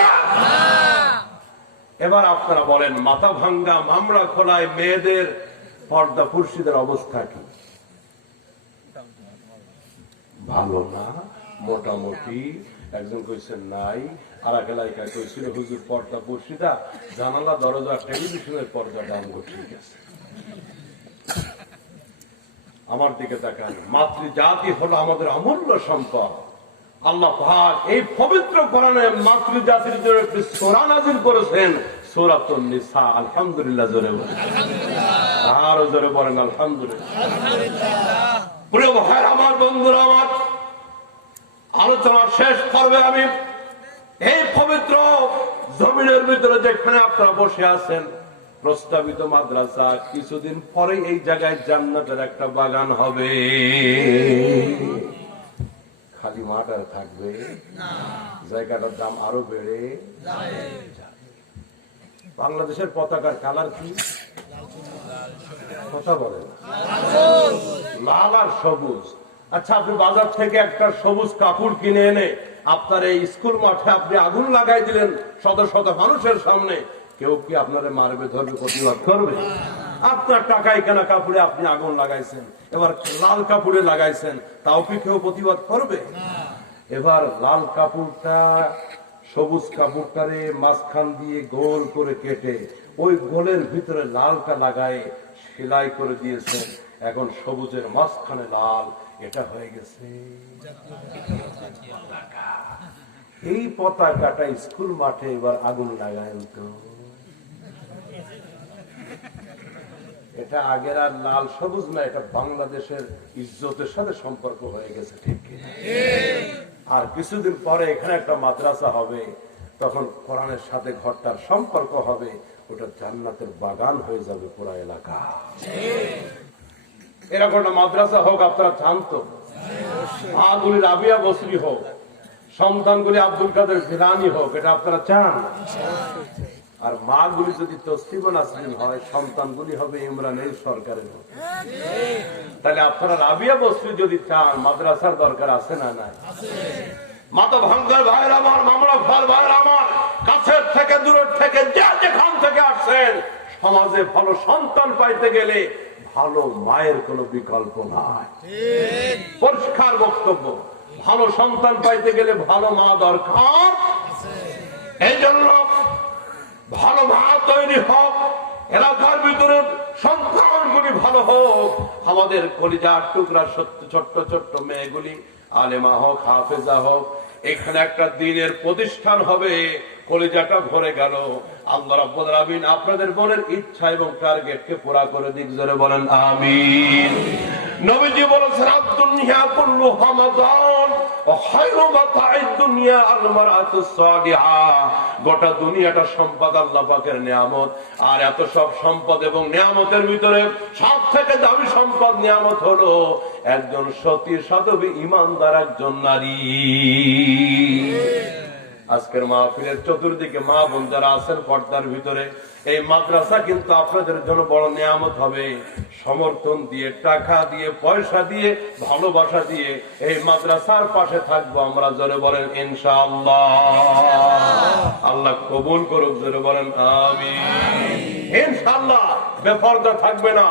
এবার আপনারা বলেন, মাথা ভাঙ্গা মামলা খোলায় মেয়েদের পর্দা পুরুষদের অবস্থা কি? ভালো না, মোটামুটি। একজন কইছেন নাই, আর এক এলাকায় কইছিল হুজুর পর্দা পুরুষিদা জানালা দরজা টেলিভিশনের পর্দা দাম ঠিক আছে। আমার দিকে তাকান, মাতৃজাতি হলো আমাদের অমূল্য সম্পদ। আল্লাহ পাক এই পবিত্র কোরআনে মাতৃজাতির জন্য একটি সূরা নাযিল করেছেন, সূরাতুন নিসা। আলহামদুলিল্লাহ জোরে বলেন, আরো জোরে বলেন আলহামদুলিল্লাহ। প্রিয় ভাই আমার, বন্ধুরা আমার, আলোচনার শেষ পর্বে আমি এই পবিত্র জমিনের ভিতরে যেখানে আপনারা বসে আছেন, প্রস্তাবিত মাদ্রাসা, কিছুদিন পরে এই জায়গায় জান্নাতের একটা বাগান হবে। খালি মাঠ আর থাকবে, জায়গাটার দাম আরো বেড়ে যাবে। বাংলাদেশের পতাকার কালার কি? কথা বলেন, লাল আর সবুজ। আচ্ছা, আপনি বাজার থেকে একটা সবুজ কাপড় কিনে এনে আপনার এই স্কুল মাঠে আপনি আগুন লাগাই দিলেন শত শত মানুষের সামনে, কেউ কি আপনারা মারবে, ধরবে, প্রতিবাদ করবে? আপনার টাকায় কেনা কাপড়ে আপনি আগুন লাগাইছেন, এবার লাল কাপড়ে লাগাইছেন, তাও কি কেউ প্রতিবাদ করবে? এবার লাল কাপড়টা সবুজ কাপড়টারে মাঝখান দিয়ে গোল করে কেটে ওই গোলের ভিতরে লালটা লাগায় সেলাই করে দিয়েছেন। এখন সবুজের মাঝখানে লাল, এটা হয়ে গেছে এই পতাকাটা। স্কুল মাঠে এবার আগুন লাগায় তো, এটা আগের আর লাল সবুজ না, এটা বাংলাদেশের ইজ্জতের সাথে সম্পর্ক হয়ে গেছে, ঠিক? আর কিছুদিন পরে এখানে একটা মাদ্রাসা হবে, তখন কোরআনের সাথে ঘরটার সম্পর্ক হবে, ওটা জান্নাতের বাগান হয়ে যাবে পুরো এলাকা। এরকম একটা মাদ্রাসা হোক আপনারা চান তো? মাগুলি রাবিয়া বসরি হোক, সন্তানগুলি আব্দুল কাদের জিলানী হোক, এটা আপনারা চান? আর মা গুলি যদি তসলিমা নাসরিন হয়, সন্তানগুলি হবে ইমরানের সরকারের মতো। তাহলে আপনারা রাবিয়া বসরি যদি চান, মাদ্রাসার দরকার আছে না নাই? মাতা ভাঙ্গার ভাইয়ের আমার, মামলা ভাইয়ের আমার, কাছের থেকে দূরের থেকে যেখান থেকে আসছেন, সমাজে ভালো সন্তান পাইতে গেলে ভালো মায়ের কোনো বিকল্প নাই। পরিষ্কার বক্তব্য, ভালো সন্তান পাইতে গেলে ভালো মা দরকার। এই জন্য ভালো মা তৈরি হোক, এলাকার ভিতরে সন্তানগুলি ভালো হোক, আমাদের কলিজার টুকরা ছোট্ট ছোট্ট মেয়েগুলি আলেমা হোক, হাফেজা হোক, এখানে একটা দিনের প্রতিষ্ঠান হবে, কলিজাটা ভরে গেল। আল্লাহ রাব্বুল আলামিন আপনাদের মনের ইচ্ছা এবং টার্গেটকে পুরা করে দিক, জোরে বলেন আমিন। নবীজি বলেছেন, আদ-দুনিয়া কুল্লুহা মাতাউন ওয়া খায়রু মাতা'id দুনিয়া আল মারআতুস সালিহা। গোটা দুনিয়াটা সম্পদ, আল্লাহ পাকের নিয়ামত। আর এত সব সম্পদ এবং নিয়ামতের ভিতরে সবথেকে দামি সম্পদ নিয়ামত হলো একজন সতী সাধবী ঈমানদার একজন নারী। আজকের মাহফিলের চতুর্দিকে মা বোন যারা আছেন পর্দার ভিতরে, এই মাদ্রাসা কিন্তু আপনাদের জন্য বড় নিয়ামত হবে। সমর্থন দিয়ে, টাকা দিয়ে, পয়সা দিয়ে, ভালোবাসা দিয়ে এই মাদ্রাসার পাশে থাকবো আমরা, জোরে বলেন ইনশাআল্লাহ। আল্লাহ কবুল করুক, জোরে বলেন আমিন। ইনশাআল্লাহ বেপরদা থাকবে না,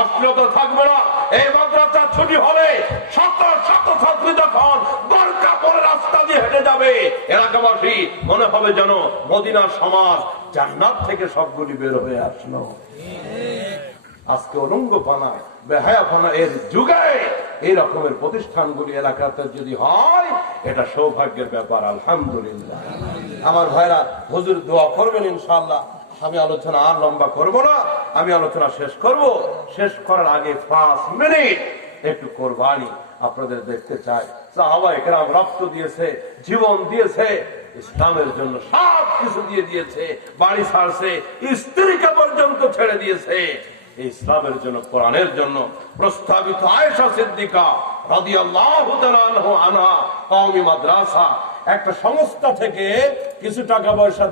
অশ্লীলতা থাকবে না। এই মাদ্রাসা ছুটি হলে শত শত ছাত্রী যখন বোরকা পরে রাস্তা দিয়ে হেঁটে যাবে, এলাকাবাসী মনে হবে যেন মদিনার সমাজ জান্নাত থেকে সবগুলি বের হয়ে আসলো। আজকে অলঙ্গপানা, বেহায়াপানা এর যুগে এই রকমের প্রতিষ্ঠানগুলি এলাকাতে যদি হয়, এটা সৌভাগ্যের ব্যাপার। আলহামদুলিল্লাহ। আমার ভাইরা, হুজুর দোয়া করবেন ইনশাআল্লাহ। আমি আলোচনা আর লম্বা করব না, আমি আলোচনা শেষ করব। শেষ করার আগে 5 মিনিট একটু কোরবানি আপনাদের দেখতে চাই। সাহাবায়ে কেরাম রক্ত দিয়েছে, জীবন দিয়েছে, ইসলামের জন্য সব কিছু দিয়ে দিয়েছে, বাড়ি ছাড়ছে, স্ত্রীকে পর্যন্ত ছেড়ে দিয়েছে ইসলামের জন্য, কোরআনের জন্য। প্রস্তাবিত আয়েশা সিদ্দিকা রাদিয়াল্লাহু তাআলা আনহা কওমি মাদ্রাসা একটা সংস্থা থেকে কিছু টাকা পয়সা